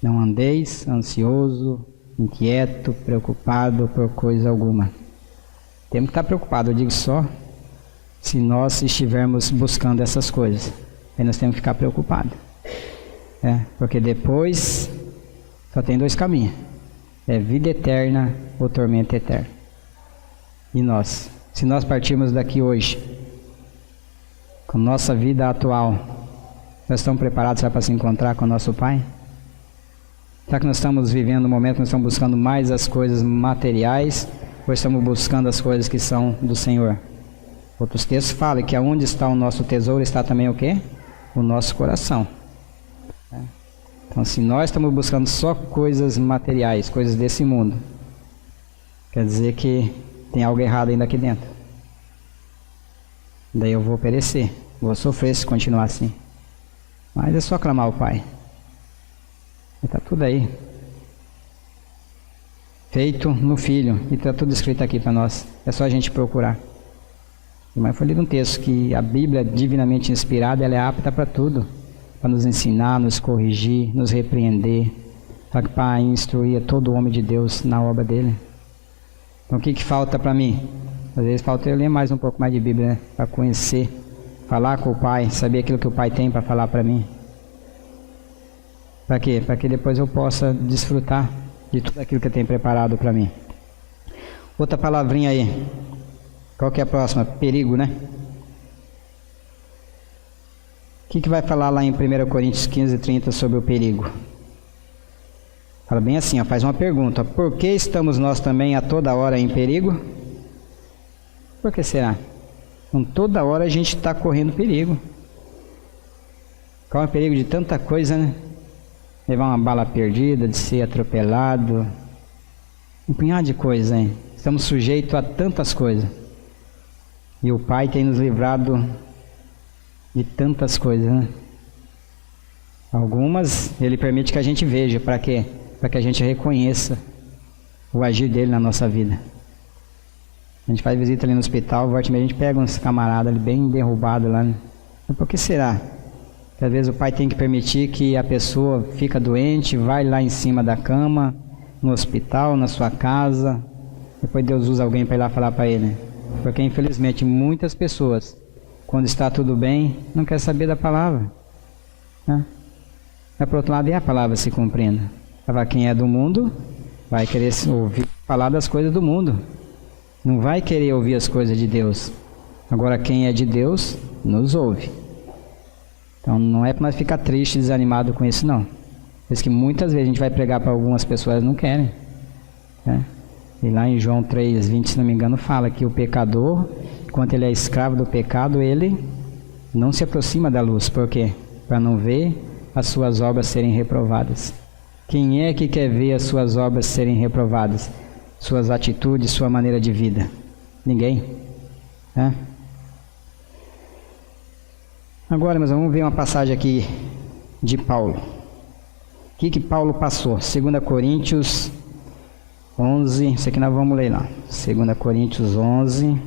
Não andeis ansioso, inquieto, preocupado por coisa alguma. Temos que estar preocupados, eu digo só, se nós estivermos buscando essas coisas. Aí nós temos que ficar preocupados. Porque depois só tem dois caminhos. É vida eterna ou tormento eterno. E nós? Se nós partirmos daqui hoje, com nossa vida atual, nós estamos preparados para se encontrar com o nosso Pai? Será que nós estamos vivendo um momento que nós estamos buscando mais as coisas materiais ou estamos buscando as coisas que são do Senhor? Outros textos falam que aonde está o nosso tesouro está também o quê? O nosso coração. Então, se nós estamos buscando só coisas materiais, coisas desse mundo, quer dizer que tem algo errado ainda aqui dentro. Daí eu vou perecer, vou sofrer se continuar assim. Mas é só clamar ao Pai. Está tudo aí. Feito no Filho. E está tudo escrito aqui para nós. É só a gente procurar. Mas foi lido um texto que a Bíblia, divinamente inspirada, ela é apta para tudo. Para nos ensinar, nos corrigir, nos repreender. Para instruir todo homem de Deus na obra dele. Então o que falta para mim? Às vezes falta eu ler mais um pouco mais de Bíblia, né? Para conhecer, falar com o Pai, saber aquilo que o Pai tem para falar para mim. Para quê? Para que depois eu possa desfrutar de tudo aquilo que Ele tem preparado para mim. Outra palavrinha aí. Qual que é a próxima? Perigo, né? O que vai falar lá em 1 Coríntios 15:30 sobre o perigo? Fala bem assim, faz uma pergunta. Por que estamos nós também a toda hora em perigo? Por que será? Então, toda hora a gente está correndo perigo. Qual é o perigo de tanta coisa, né? Levar uma bala perdida, de ser atropelado. Um punhado de coisa, hein? Estamos sujeitos a tantas coisas. E o Pai tem nos livrado de tantas coisas, né? Algumas Ele permite que a gente veja. Para quê? Para que a gente reconheça o agir dele na nossa vida. A gente faz visita ali no hospital, a gente pega uns camaradas ali bem derrubados lá, né? Mas por que será? Que às vezes o Pai tem que permitir que a pessoa fica doente, vai lá em cima da cama, no hospital, na sua casa, depois Deus usa alguém para ir lá falar para ele. Porque infelizmente muitas pessoas, quando está tudo bem, não quer saber da palavra, né? Mas por outro lado, é a palavra se cumprindo. Quem é do mundo vai querer ouvir falar das coisas do mundo, não vai querer ouvir as coisas de Deus. Agora quem é de Deus nos ouve. Então não é para nós ficar triste e desanimado com isso, não. Por isso que muitas vezes a gente vai pregar para algumas pessoas, elas não querem, né? E lá em João 3:20, se não me engano, fala que o pecador, enquanto ele é escravo do pecado, ele não se aproxima da luz. Por quê? Para não ver as suas obras serem reprovadas. Quem é que quer ver as suas obras serem reprovadas? Suas atitudes, sua maneira de vida? Ninguém, né? Agora, mas vamos ver uma passagem aqui de Paulo. O que Paulo passou? 2 Coríntios 11, isso aqui nós vamos ler lá. 2 Coríntios 11.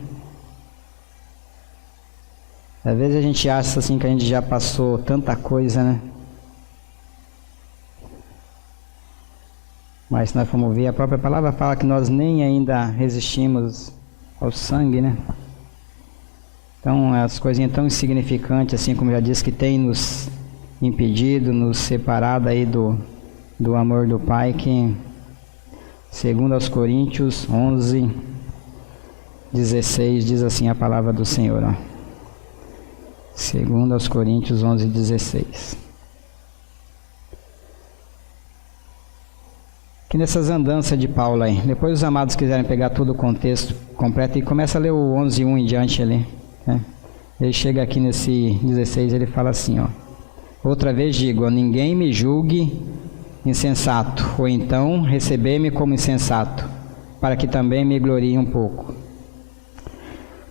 Às vezes a gente acha assim que a gente já passou tanta coisa, né? Mas se nós formos ver, a própria palavra fala que nós nem ainda resistimos ao sangue, né? Então, as coisinhas tão insignificantes, assim como já disse, que tem nos impedido, nos separado aí do amor do Pai, que, segundo aos Coríntios 11:16, diz assim a palavra do Senhor, ó. Segundo aos Coríntios 11:16. Que nessas andanças de Paulo aí, depois os amados quiserem pegar todo o contexto completo e começa a ler o 11:1 em diante ali, né? Ele chega aqui nesse 16, ele fala assim, ó: outra vez digo, ninguém me julgue insensato, ou então receber-me como insensato, para que também me glorie um pouco. O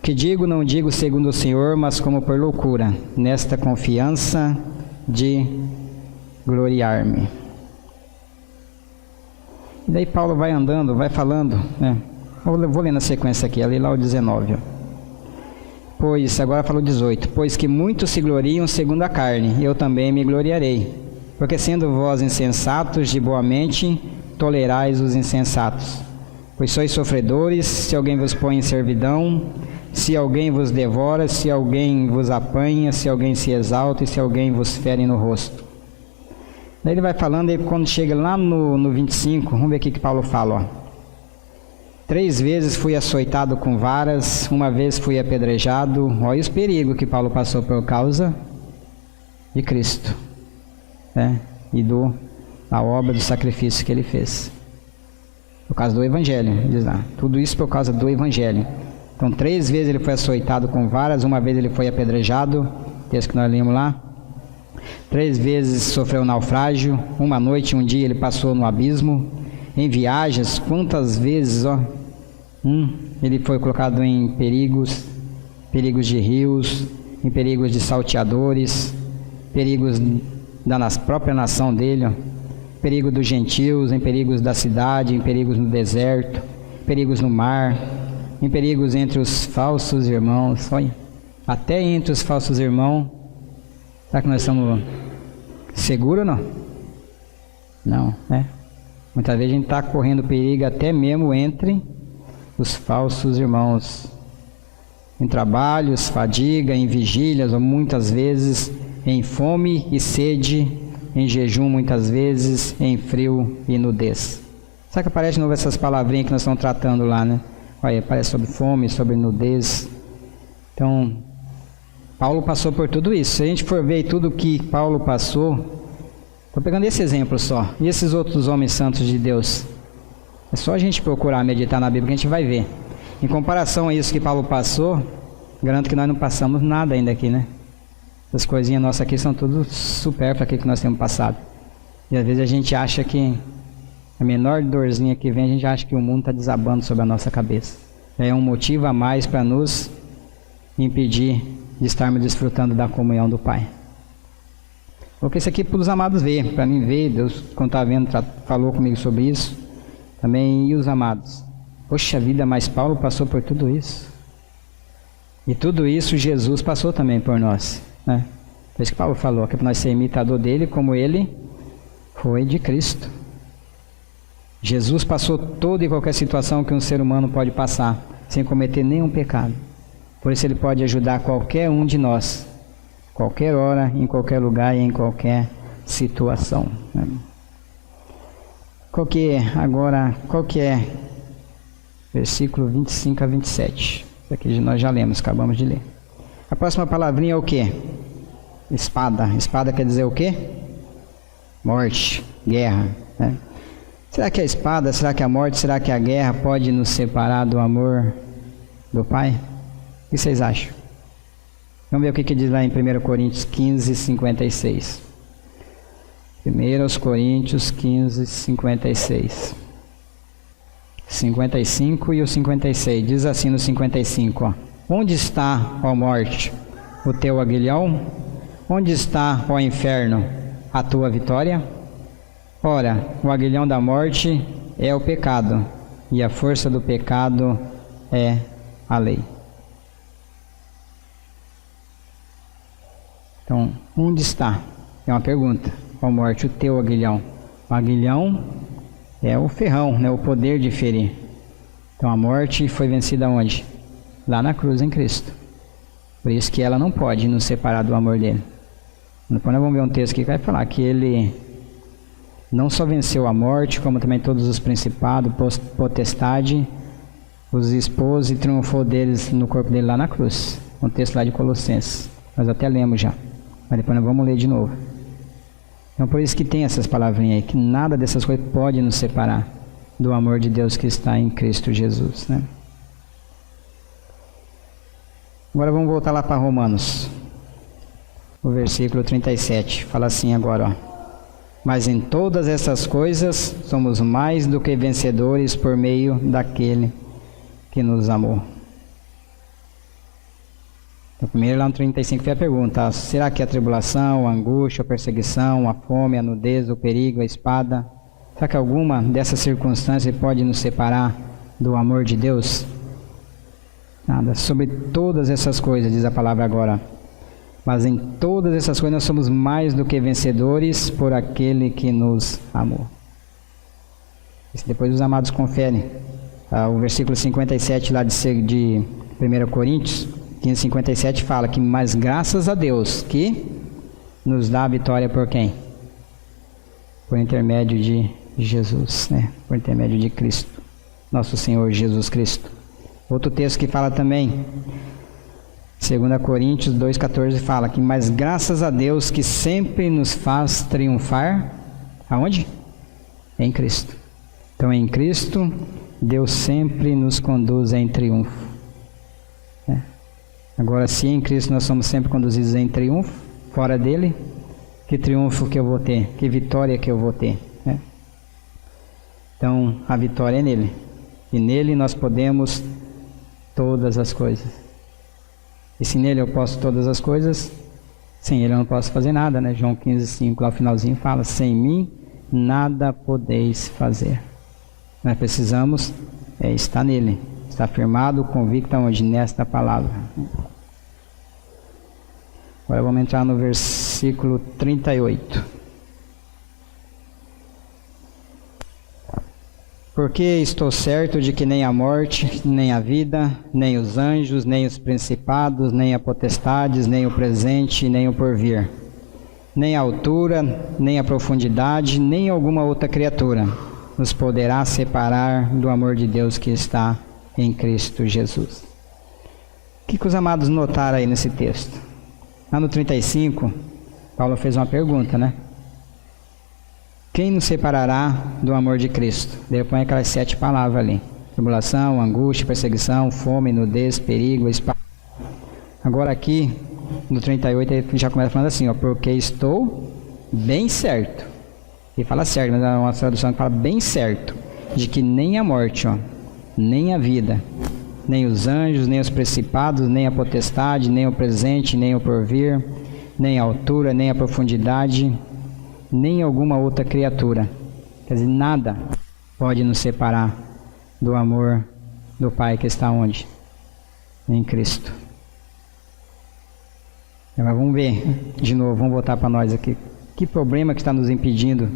que digo, não digo segundo o Senhor, mas como por loucura, nesta confiança de gloriar-me. E daí Paulo vai andando, vai falando, né? Eu vou ler na sequência aqui, ali lá o 19. Ó. Pois, agora fala o 18. Pois que muitos se gloriam segundo a carne, eu também me gloriarei. Porque sendo vós insensatos de boa mente, tolerais os insensatos. Pois sois sofredores, se alguém vos põe em servidão, se alguém vos devora, se alguém vos apanha, se alguém se exalta e se alguém vos fere no rosto. Daí ele vai falando, e quando chega lá no 25, vamos ver o que Paulo fala, ó. 3 vezes fui açoitado com varas, uma vez fui apedrejado. Olha os perigos que Paulo passou por causa de Cristo, né? E da obra do sacrifício que ele fez. Por causa do Evangelho, diz lá. Tudo isso por causa do Evangelho. Então 3 vezes ele foi açoitado com varas, uma vez ele foi apedrejado, texto que nós lemos lá. 3 vezes sofreu naufrágio, uma noite, um dia ele passou no abismo. Em viagens, quantas vezes, ó, ele foi colocado em perigos de rios, em perigos de salteadores, perigos da própria nação dele, ó, perigo dos gentios, em perigos da cidade, em perigos no deserto, perigos no mar, em perigos entre os falsos irmãos. Olha, até entre os falsos irmãos, será que nós estamos seguros ou não? Não, né? Muitas vezes a gente está correndo perigo até mesmo entre os falsos irmãos. Em trabalhos, fadiga, em vigílias, ou muitas vezes em fome e sede, em jejum muitas vezes, em frio e nudez. Sabe que aparece de novo essas palavrinhas que nós estamos tratando lá, né? Olha, aparece sobre fome, sobre nudez. Então, Paulo passou por tudo isso. Se a gente for ver tudo que Paulo passou, estou pegando esse exemplo só. E esses outros homens santos de Deus? É só a gente procurar meditar na Bíblia que a gente vai ver. Em comparação a isso que Paulo passou, garanto que nós não passamos nada ainda aqui, né? Essas coisinhas nossas aqui são tudo supérfluas aqui que nós temos passado. E às vezes a gente acha que a menor dorzinha que vem, a gente acha que o mundo está desabando sobre a nossa cabeça. É um motivo a mais para nos impedir de estarmos desfrutando da comunhão do Pai. Coloquei isso aqui para os amados ver, para mim ver. Deus, quando está vendo, falou comigo sobre isso. Também, e os amados. Poxa vida, mas Paulo passou por tudo isso. E tudo isso Jesus passou também por nós, né? Por isso que Paulo falou, que é para nós ser imitador dele, como ele foi de Cristo. Jesus passou toda e qualquer situação que um ser humano pode passar, sem cometer nenhum pecado. Por isso ele pode ajudar qualquer um de nós, qualquer hora, em qualquer lugar e em qualquer situação, né? Qual que é? Versículo 25 a 27. Isso aqui nós já lemos, acabamos de ler. A próxima palavrinha é o quê? Espada. Espada quer dizer o quê? Morte, guerra, né? Será que a espada, será que a morte, será que a guerra pode nos separar do amor do Pai? O que vocês acham? Vamos ver o que diz lá em 1 Coríntios 15, 56. 1 Coríntios 15, 56. 55 e o 56. Diz assim no 55, ó. Onde está, ó morte, o teu aguilhão? Onde está, ó inferno, a tua vitória? Ora, o aguilhão da morte é o pecado, e a força do pecado é a lei. Então, onde está? É uma pergunta. Ó morte, o teu aguilhão. O aguilhão é o ferrão, né? O poder de ferir. Então, a morte foi vencida onde? Lá na cruz, em Cristo. Por isso que ela não pode nos separar do amor dele. Depois nós vamos ver um texto aqui que vai falar que ele não só venceu a morte, como também todos os principados, potestade, os expôs e triunfou deles no corpo dele lá na cruz. Um texto lá de Colossenses. Nós até lemos já, mas depois nós vamos ler de novo. Então por isso que tem essas palavrinhas aí, que nada dessas coisas pode nos separar do amor de Deus que está em Cristo Jesus, né? Agora vamos voltar lá para Romanos. O versículo 37, fala assim agora, ó. Mas em todas essas coisas somos mais do que vencedores por meio daquele que nos amou. Então, primeiro lá no 35 foi a pergunta, será que a tribulação, a angústia, a perseguição, a fome, a nudez, o perigo, a espada, Será que alguma dessas circunstâncias pode nos separar do amor de Deus? Nada. Sobre todas essas coisas, diz a palavra agora. Mas em todas essas coisas nós somos mais do que vencedores por aquele que nos amou. Isso depois os amados conferem. O versículo 57 lá de 1 Coríntios, 15:57 fala que, mas graças a Deus que nos dá a vitória por quem? Por intermédio de Jesus, né? Por intermédio de Cristo, nosso Senhor Jesus Cristo. Outro texto que fala também, 2 Coríntios 2,14 fala que, mas graças a Deus que sempre nos faz triunfar, aonde? Em Cristo. Então, em Cristo, Deus sempre nos conduz em triunfo. Agora, se em Cristo nós somos sempre conduzidos em triunfo, fora dele, que triunfo que eu vou ter? Que vitória que eu vou ter? Então, a vitória é nele. E nele nós podemos todas as coisas. E se nele eu posso todas as coisas, sem ele eu não posso fazer nada, né? João 15:5, lá no finalzinho fala, sem mim nada podeis fazer. Nós precisamos estar nele, estar firmado, convicto onde? Nesta palavra. Agora vamos entrar no versículo 38. Porque estou certo de que nem a morte, nem a vida, nem os anjos, nem os principados, nem a potestades, nem o presente, nem o porvir, nem a altura, nem a profundidade, nem alguma outra criatura nos poderá separar do amor de Deus que está em Cristo Jesus. O que os amados notaram aí nesse texto? Lá no 35, Paulo fez uma pergunta, né? Quem nos separará do amor de Cristo? Daí põe aquelas 7 palavras ali. Tribulação, angústia, perseguição, fome, nudez, perigo, espada. Agora aqui, no 38, ele já começa falando assim, ó, porque estou bem certo. Ele fala certo, mas é uma tradução que fala bem certo, de que nem a morte, ó, nem a vida, nem os anjos, nem os principados, nem a potestade, nem o presente, nem o porvir, nem a altura, nem a profundidade, nem alguma outra criatura. Quer dizer, nada pode nos separar do amor do Pai que está onde? Em Cristo. Agora vamos ver de novo, vamos voltar para nós aqui. Que problema que está nos impedindo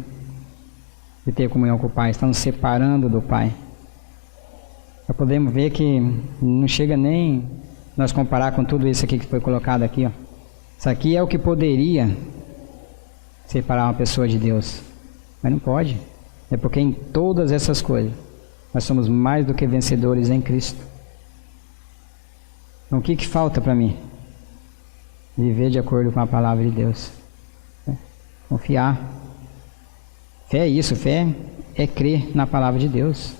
de ter comunhão com o Pai? Está nos separando do Pai. Já podemos ver que não chega nem nós comparar com tudo isso aqui que foi colocado aqui, ó. Isso aqui é o que poderia separar uma pessoa de Deus, mas não pode. É porque em todas essas coisas nós somos mais do que vencedores em Cristo. Então o que falta para mim? Viver de acordo com a palavra de Deus. Confiar. Fé é isso, fé é crer na palavra de Deus.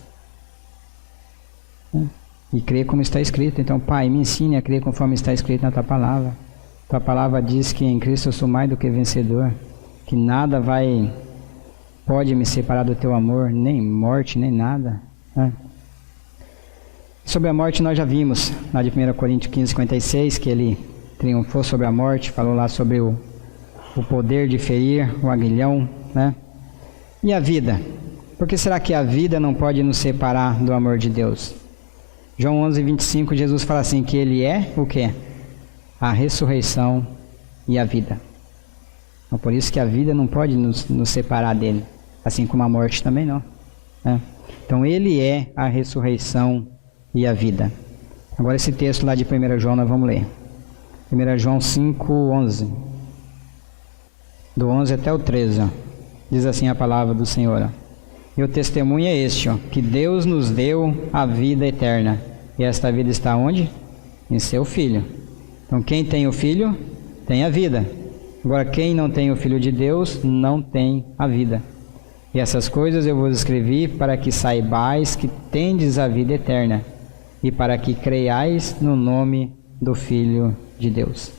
E crer como está escrito. Então, Pai, me ensine a crer conforme está escrito na Tua palavra. Tua palavra diz que em Cristo eu sou mais do que vencedor, que nada pode me separar do Teu amor, nem morte, nem nada. Sobre a morte nós já vimos, lá de 1 Coríntios 15:56, que ele triunfou sobre a morte, falou lá sobre o poder de ferir, o aguilhão, né? E a vida? Por que será que a vida não pode nos separar do amor de Deus? João 11:25, Jesus fala assim, que Ele é o quê? A ressurreição e a vida. Então, por isso que a vida não pode nos separar dele, assim como a morte também não. Né? Então, Ele é a ressurreição e a vida. Agora esse texto lá de 1 João nós vamos ler. 1 João 5:11. Do 11 até o 13. Ó. Diz assim a palavra do Senhor. Ó. E o testemunho é este, ó, que Deus nos deu a vida eterna. E esta vida está onde? Em seu Filho. Então quem tem o Filho, tem a vida. Agora quem não tem o Filho de Deus, não tem a vida. E essas coisas eu vos escrevi para que saibais que tendes a vida eterna. E para que creiais no nome do Filho de Deus.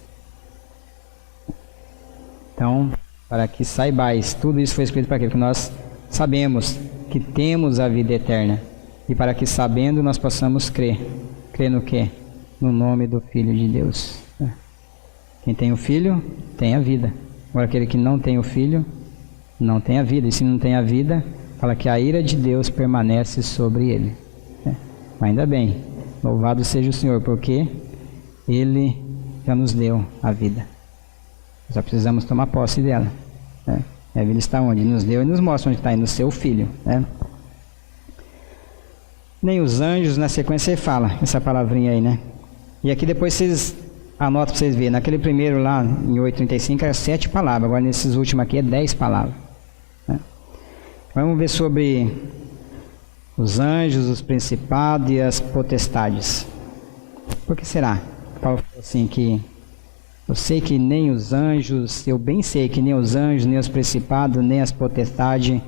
Então, para que saibais, tudo isso foi escrito para quê? Porque nós sabemos que temos a vida eterna. E para que sabendo nós possamos crer. Crer no quê? No nome do Filho de Deus. Quem tem o Filho, tem a vida. Agora aquele que não tem o Filho, não tem a vida. E se não tem a vida, fala que a ira de Deus permanece sobre ele. Mas ainda bem, louvado seja o Senhor, porque Ele já nos deu a vida. Só precisamos tomar posse dela. A vida está onde? Nos deu e nos mostra onde está, no seu Filho. Nem os anjos, na sequência ele fala essa palavrinha aí, né? E aqui depois vocês anotam para vocês verem. Naquele primeiro lá, em 8:35, era 7 palavras. Agora nesses últimos aqui é 10 palavras. Vamos ver sobre os anjos, os principados e as potestades. Por que será? Paulo falou assim que eu sei que nem os anjos, eu bem sei que nem os anjos, nem os principados, nem as potestades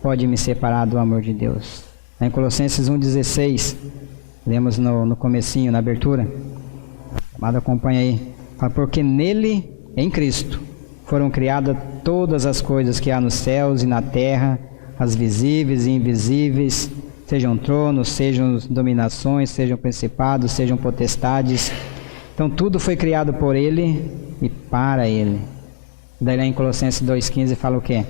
podem me separar do amor de Deus. Em Colossenses 1:16, lemos no comecinho, na abertura. Amado, acompanha aí. Fala, porque nele, em Cristo, foram criadas todas as coisas que há nos céus e na terra, as visíveis e invisíveis, sejam tronos, sejam dominações, sejam principados, sejam potestades. Então tudo foi criado por Ele e para Ele. Daí lá em Colossenses 2:15 fala o quê?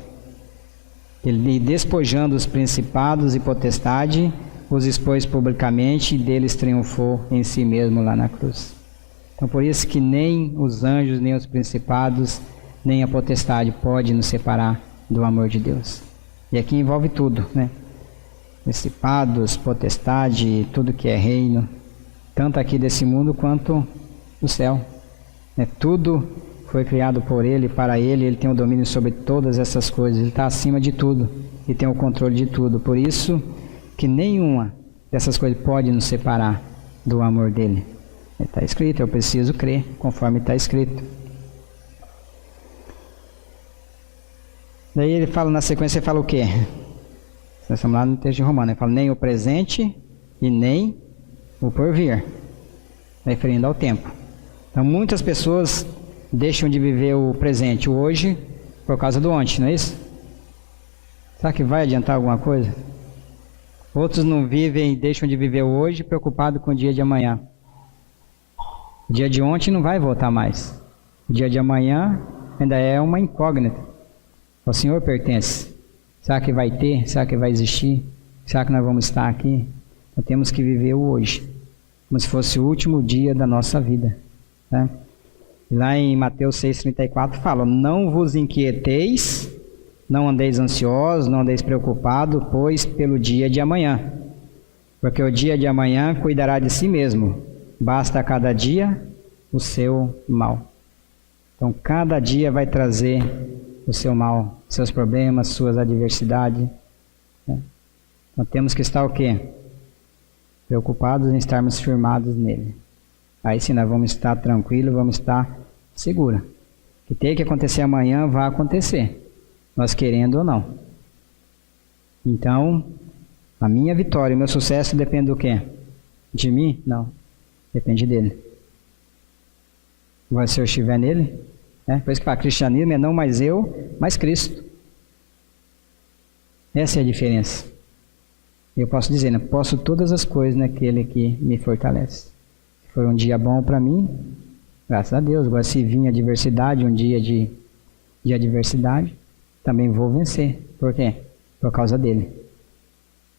Ele, despojando os principados e potestade, os expôs publicamente e deles triunfou em si mesmo lá na cruz. Então por isso que nem os anjos, nem os principados, nem a potestade pode nos separar do amor de Deus. E aqui envolve tudo, né? Principados, potestade, tudo que é reino, tanto aqui desse mundo quanto do céu. Tudo foi criado por Ele, para Ele, Ele tem o domínio sobre todas essas coisas, Ele está acima de tudo e tem o controle de tudo. Por isso que nenhuma dessas coisas pode nos separar do amor dEle. Está escrito, eu preciso crer conforme está escrito. Daí ele fala, na sequência, ele fala o quê? Nós estamos lá no texto de Romanos, ele fala nem o presente e nem o porvir, referindo ao tempo. Então muitas pessoas deixam de viver o presente, o hoje, por causa do ontem, não é isso? Será que vai adiantar alguma coisa? Outros não vivem, deixam de viver o hoje, preocupado com o dia de amanhã. O dia de ontem não vai voltar mais. O dia de amanhã ainda é uma incógnita. O Senhor pertence. Será que vai ter? Será que vai existir? Será que nós vamos estar aqui? Então temos que viver o hoje, como se fosse o último dia da nossa vida. Né? E lá em Mateus 6,34 fala, não vos inquieteis, não andeis ansiosos, não andeis preocupados, pois pelo dia de amanhã. Porque o dia de amanhã cuidará de si mesmo. Basta a cada dia o seu mal. Então cada dia vai trazer o seu mal, seus problemas, suas adversidades. Né? Então temos que estar o quê? Preocupados em estarmos firmados nele. Aí sim nós vamos estar tranquilos, vamos estar seguros. Que tem que acontecer amanhã, vai acontecer. Nós querendo ou não. Então, a minha vitória, o meu sucesso depende do quê? De mim? Não. Depende dele. Agora se eu estiver nele... Por isso que fala, cristianismo é não mais eu, mas Cristo. Essa é a diferença. Eu posso dizer, né? Posso todas as coisas naquele que me fortalece. Se for um dia bom para mim, graças a Deus. Agora se vir adversidade, um dia de adversidade, também vou vencer. Por quê? Por causa dele,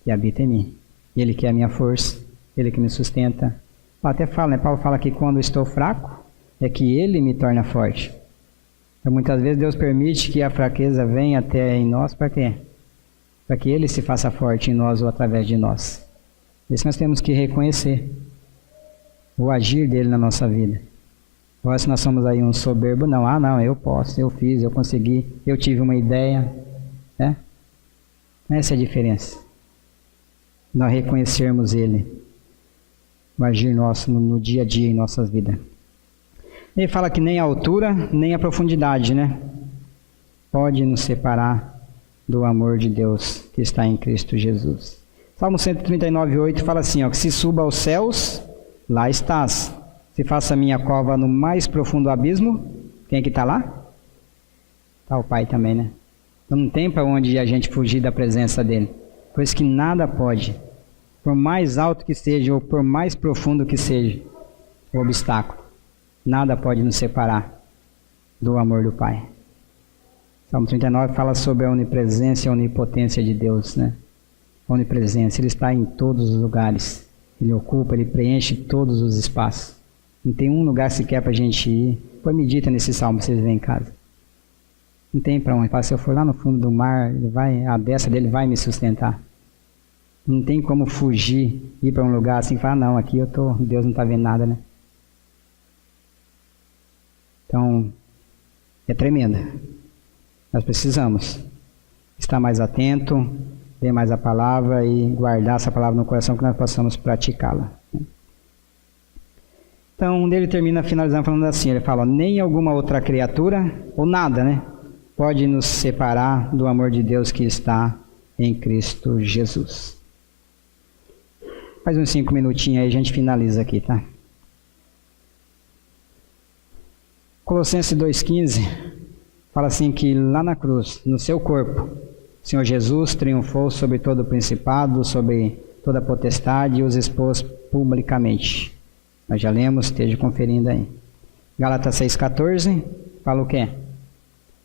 que habita em mim. Ele que é a minha força, ele que me sustenta. Até fala, né? Paulo fala que quando estou fraco, é que ele me torna forte. Então, muitas vezes Deus permite que a fraqueza venha até em nós, para quê? Para que Ele se faça forte em nós ou através de nós. Isso nós temos que reconhecer. O agir dele na nossa vida. Agora se nós somos aí um soberbo, não, eu posso, eu fiz, eu consegui, eu tive uma ideia. Né? Essa é a diferença. Nós reconhecermos Ele. O agir nosso no dia a dia em nossas vidas. Ele fala que nem a altura, nem a profundidade, né? Pode nos separar do amor de Deus que está em Cristo Jesus. Salmo 139:8 fala assim, ó, que se suba aos céus, lá estás. Se faça minha cova no mais profundo abismo, quem é que está lá? Está o Pai também, né? Então não tem para onde a gente fugir da presença dele. Por isso que nada pode, por mais alto que seja ou por mais profundo que seja o obstáculo, nada pode nos separar do amor do Pai. Salmo 39 fala sobre a onipresença e a onipotência de Deus, né? A onipresença, Ele está em todos os lugares. Ele ocupa, Ele preenche todos os espaços. Não tem um lugar sequer para a gente ir. Depois medita nesse salmo, vocês veem em casa. Não tem para onde. Fala, se eu for lá no fundo do mar, a destra dele vai me sustentar. Não tem como fugir, ir para um lugar assim e falar, não, aqui Deus não está vendo nada, né? Então, é tremendo. Nós precisamos estar mais atento, ler mais a palavra e guardar essa palavra no coração que nós possamos praticá-la. Então, ele termina finalizando falando assim, ele fala, nem alguma outra criatura, ou nada, né, pode nos separar do amor de Deus que está em Cristo Jesus. Mais uns 5 minutinhos aí a gente finaliza aqui, tá? Colossenses 2,15 fala assim que lá na cruz, no seu corpo, o Senhor Jesus triunfou sobre todo o principado, sobre toda a potestade e os expôs publicamente. Nós já lemos, esteja conferindo aí. Gálatas 6,14 fala o quê? Fala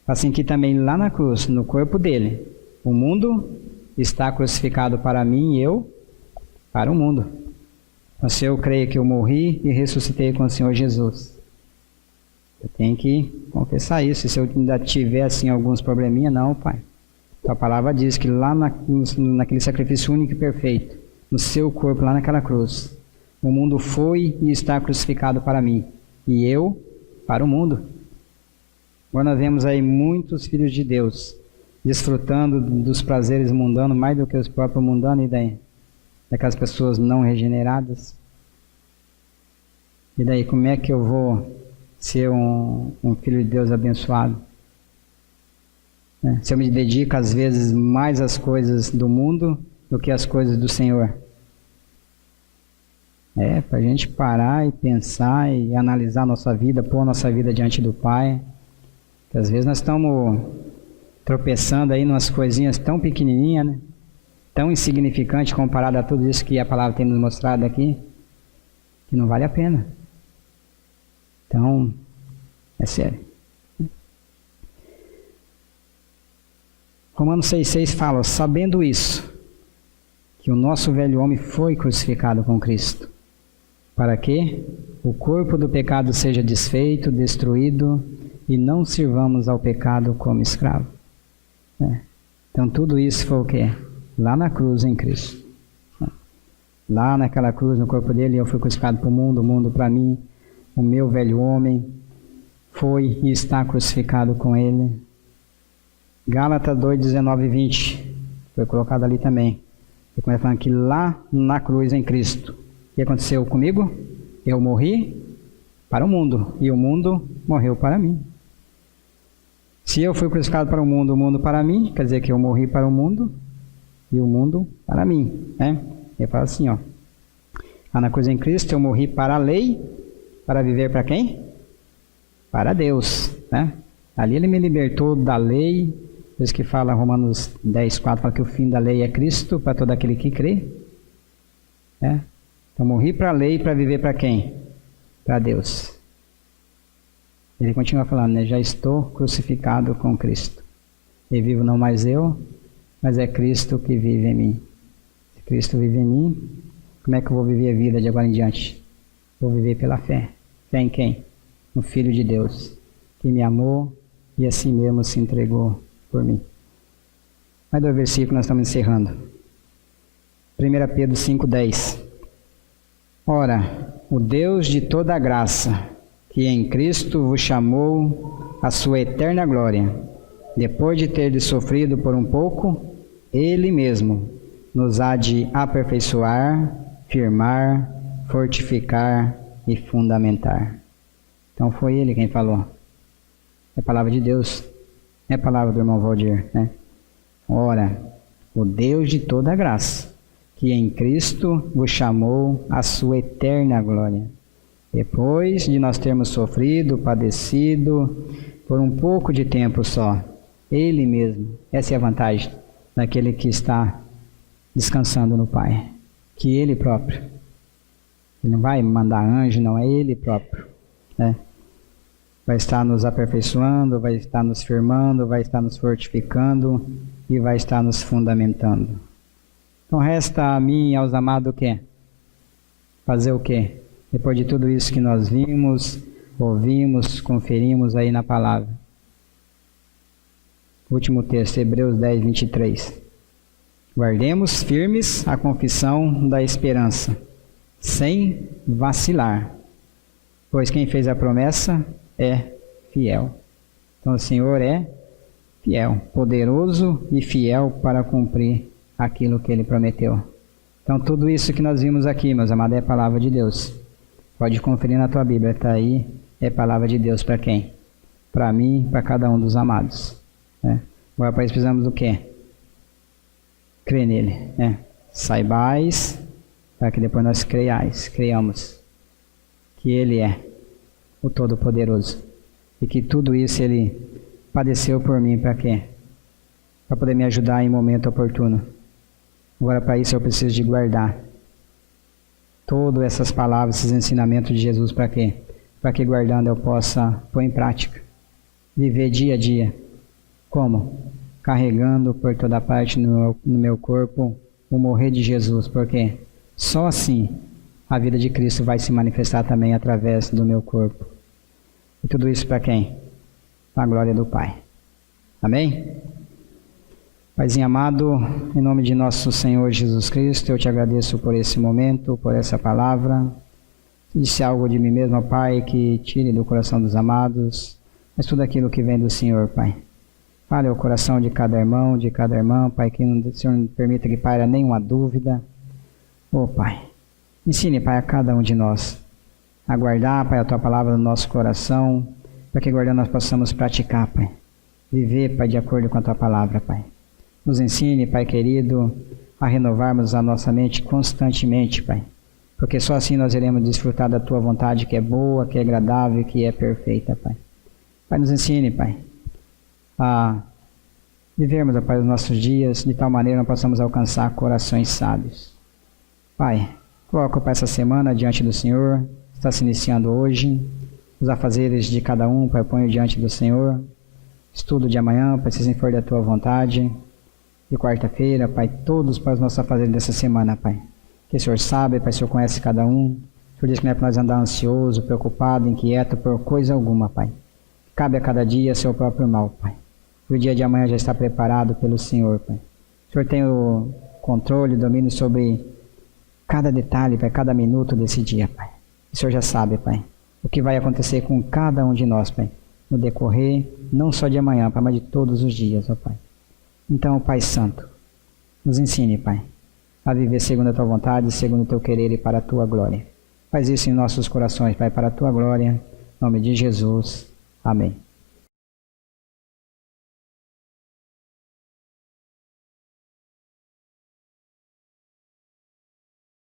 assim que também lá na cruz, no corpo dele, o mundo está crucificado para mim e eu para o mundo. Então, se eu creio que eu morri e ressuscitei com o Senhor Jesus, eu tenho que confessar isso. Se eu ainda tiver assim alguns probleminhas, não, Pai. A palavra diz que lá naquele sacrifício único e perfeito, no seu corpo, lá naquela cruz, o mundo foi e está crucificado para mim, e eu para o mundo. Agora nós vemos aí muitos filhos de Deus desfrutando dos prazeres mundanos mais do que os próprios mundanos, e daí? Daquelas pessoas não regeneradas. E daí, como é que eu vou ser um filho de Deus abençoado? Se eu me dedico às vezes mais às coisas do mundo do que às coisas do Senhor. Para a gente parar e pensar e analisar a nossa vida, pôr a nossa vida diante do Pai. Que às vezes nós estamos tropeçando aí em umas coisinhas tão pequenininhas, né? Tão insignificantes comparado a tudo isso que a palavra tem nos mostrado aqui, que não vale a pena. Então, é sério. Romanos 6,6 fala, sabendo isso, que o nosso velho homem foi crucificado com Cristo, para que o corpo do pecado seja desfeito, destruído, e não sirvamos ao pecado como escravo. Então tudo isso foi o quê? Lá na cruz em Cristo. Lá naquela cruz, no corpo dele, eu fui crucificado para o mundo para mim, o meu velho homem foi e está crucificado com ele. Gálatas 2, 19 e 20, foi colocado ali também. Ele começa falando que lá na cruz em Cristo, o que aconteceu comigo? Eu morri para o mundo, e o mundo morreu para mim. Se eu fui crucificado para o mundo para mim, quer dizer que eu morri para o mundo, e o mundo para mim, né? Ele fala assim, ó, lá na cruz em Cristo eu morri para a lei, para viver para quem? Para Deus, né? Ali ele me libertou da lei, por isso que fala Romanos 10, 4, fala que o fim da lei é Cristo, para todo aquele que crê. Então morri para a lei, para viver para quem? Para Deus. Ele continua falando, né? Já estou crucificado com Cristo. E vivo não mais eu, mas é Cristo que vive em mim. Se Cristo vive em mim, como é que eu vou viver a vida de agora em diante? Vou viver pela fé. Fé em quem? No Filho de Deus, que me amou e assim mesmo se entregou por mim. Mais 2 versículos, nós estamos encerrando. 1 Pedro 5,10. Ora, o Deus de toda a graça, que em Cristo vos chamou à sua eterna glória, depois de terdes sofrido por um pouco, Ele mesmo nos há de aperfeiçoar, firmar, fortificar e fundamentar. Então foi Ele quem falou. É a palavra de Deus. É a palavra do irmão Valdir, né? Ora, o Deus de toda graça, que em Cristo vos chamou à sua eterna glória, depois de nós termos sofrido, padecido, por um pouco de tempo só, Ele mesmo, essa é a vantagem daquele que está descansando no Pai, que Ele próprio, Ele não vai mandar anjo, não, é Ele próprio, né? vai estar nos aperfeiçoando, vai estar nos firmando, vai estar nos fortificando e vai estar nos fundamentando. Então resta a mim e aos amados o quê? Fazer o quê? Depois de tudo isso que nós vimos, ouvimos, conferimos aí na palavra. Último texto, Hebreus 10, 23. Guardemos firmes a confissão da esperança, sem vacilar, pois quem fez a promessa é fiel. Então o Senhor é fiel, poderoso e fiel para cumprir aquilo que Ele prometeu. Então tudo isso que nós vimos aqui, meus amados, é palavra de Deus. Pode conferir na tua Bíblia, está aí, é palavra de Deus para quem? Para mim, para cada um dos amados. Né? Agora para isso precisamos do quê? Crer nele. Né? Saibais, para que depois nós creiamos que Ele é o Todo-Poderoso. E que tudo isso Ele padeceu por mim para quê? Para poder me ajudar em momento oportuno. Agora para isso eu preciso de guardar todas essas palavras, esses ensinamentos de Jesus para quê? Para que guardando eu possa pôr em prática. Viver dia a dia. Como? Carregando por toda parte no meu corpo o morrer de Jesus. Porque só assim a vida de Cristo vai se manifestar também através do meu corpo. E tudo isso para quem? Para a glória do Pai. Amém? Paizinho amado, em nome de nosso Senhor Jesus Cristo, eu te agradeço por esse momento, por essa palavra. Disse algo de mim mesmo, Pai, que tire do coração dos amados, mas tudo aquilo que vem do Senhor, Pai. Fale ao coração de cada irmão, de cada irmã, Pai, que o Senhor não permita que paire nenhuma dúvida. Pai, ensine, Pai, a cada um de nós a guardar, Pai, a Tua palavra no nosso coração, para que guardando nós possamos praticar, Pai. Viver, Pai, de acordo com a Tua palavra, Pai. Nos ensine, Pai querido, a renovarmos a nossa mente constantemente, Pai. Porque só assim nós iremos desfrutar da Tua vontade, que é boa, que é agradável e que é perfeita, Pai. Pai, nos ensine, Pai, a vivermos, Pai, os nossos dias de tal maneira que nós possamos alcançar corações sábios. Pai, coloca, Pai, essa semana diante do Senhor, está se iniciando hoje, os afazeres de cada um, Pai, eu ponho diante do Senhor, estudo de amanhã, Pai, se for da Tua vontade, de quarta-feira, Pai, todos para os nossos afazeres dessa semana, Pai. Que o Senhor sabe, Pai, o Senhor conhece cada um. O Senhor diz que não é para nós andar ansioso, preocupado, inquieto por coisa alguma, Pai. Cabe a cada dia seu próprio mal, Pai. E o dia de amanhã já está preparado pelo Senhor, Pai. O Senhor tem o controle, domínio sobre cada detalhe, Pai, cada minuto desse dia, Pai. O Senhor já sabe, Pai, o que vai acontecer com cada um de nós, Pai, no decorrer, não só de amanhã, Pai, mas de todos os dias, ó Pai. Então, Pai Santo, nos ensine, Pai, a viver segundo a Tua vontade, segundo o Teu querer e para a Tua glória. Faz isso em nossos corações, Pai, para a Tua glória. Em nome de Jesus. Amém.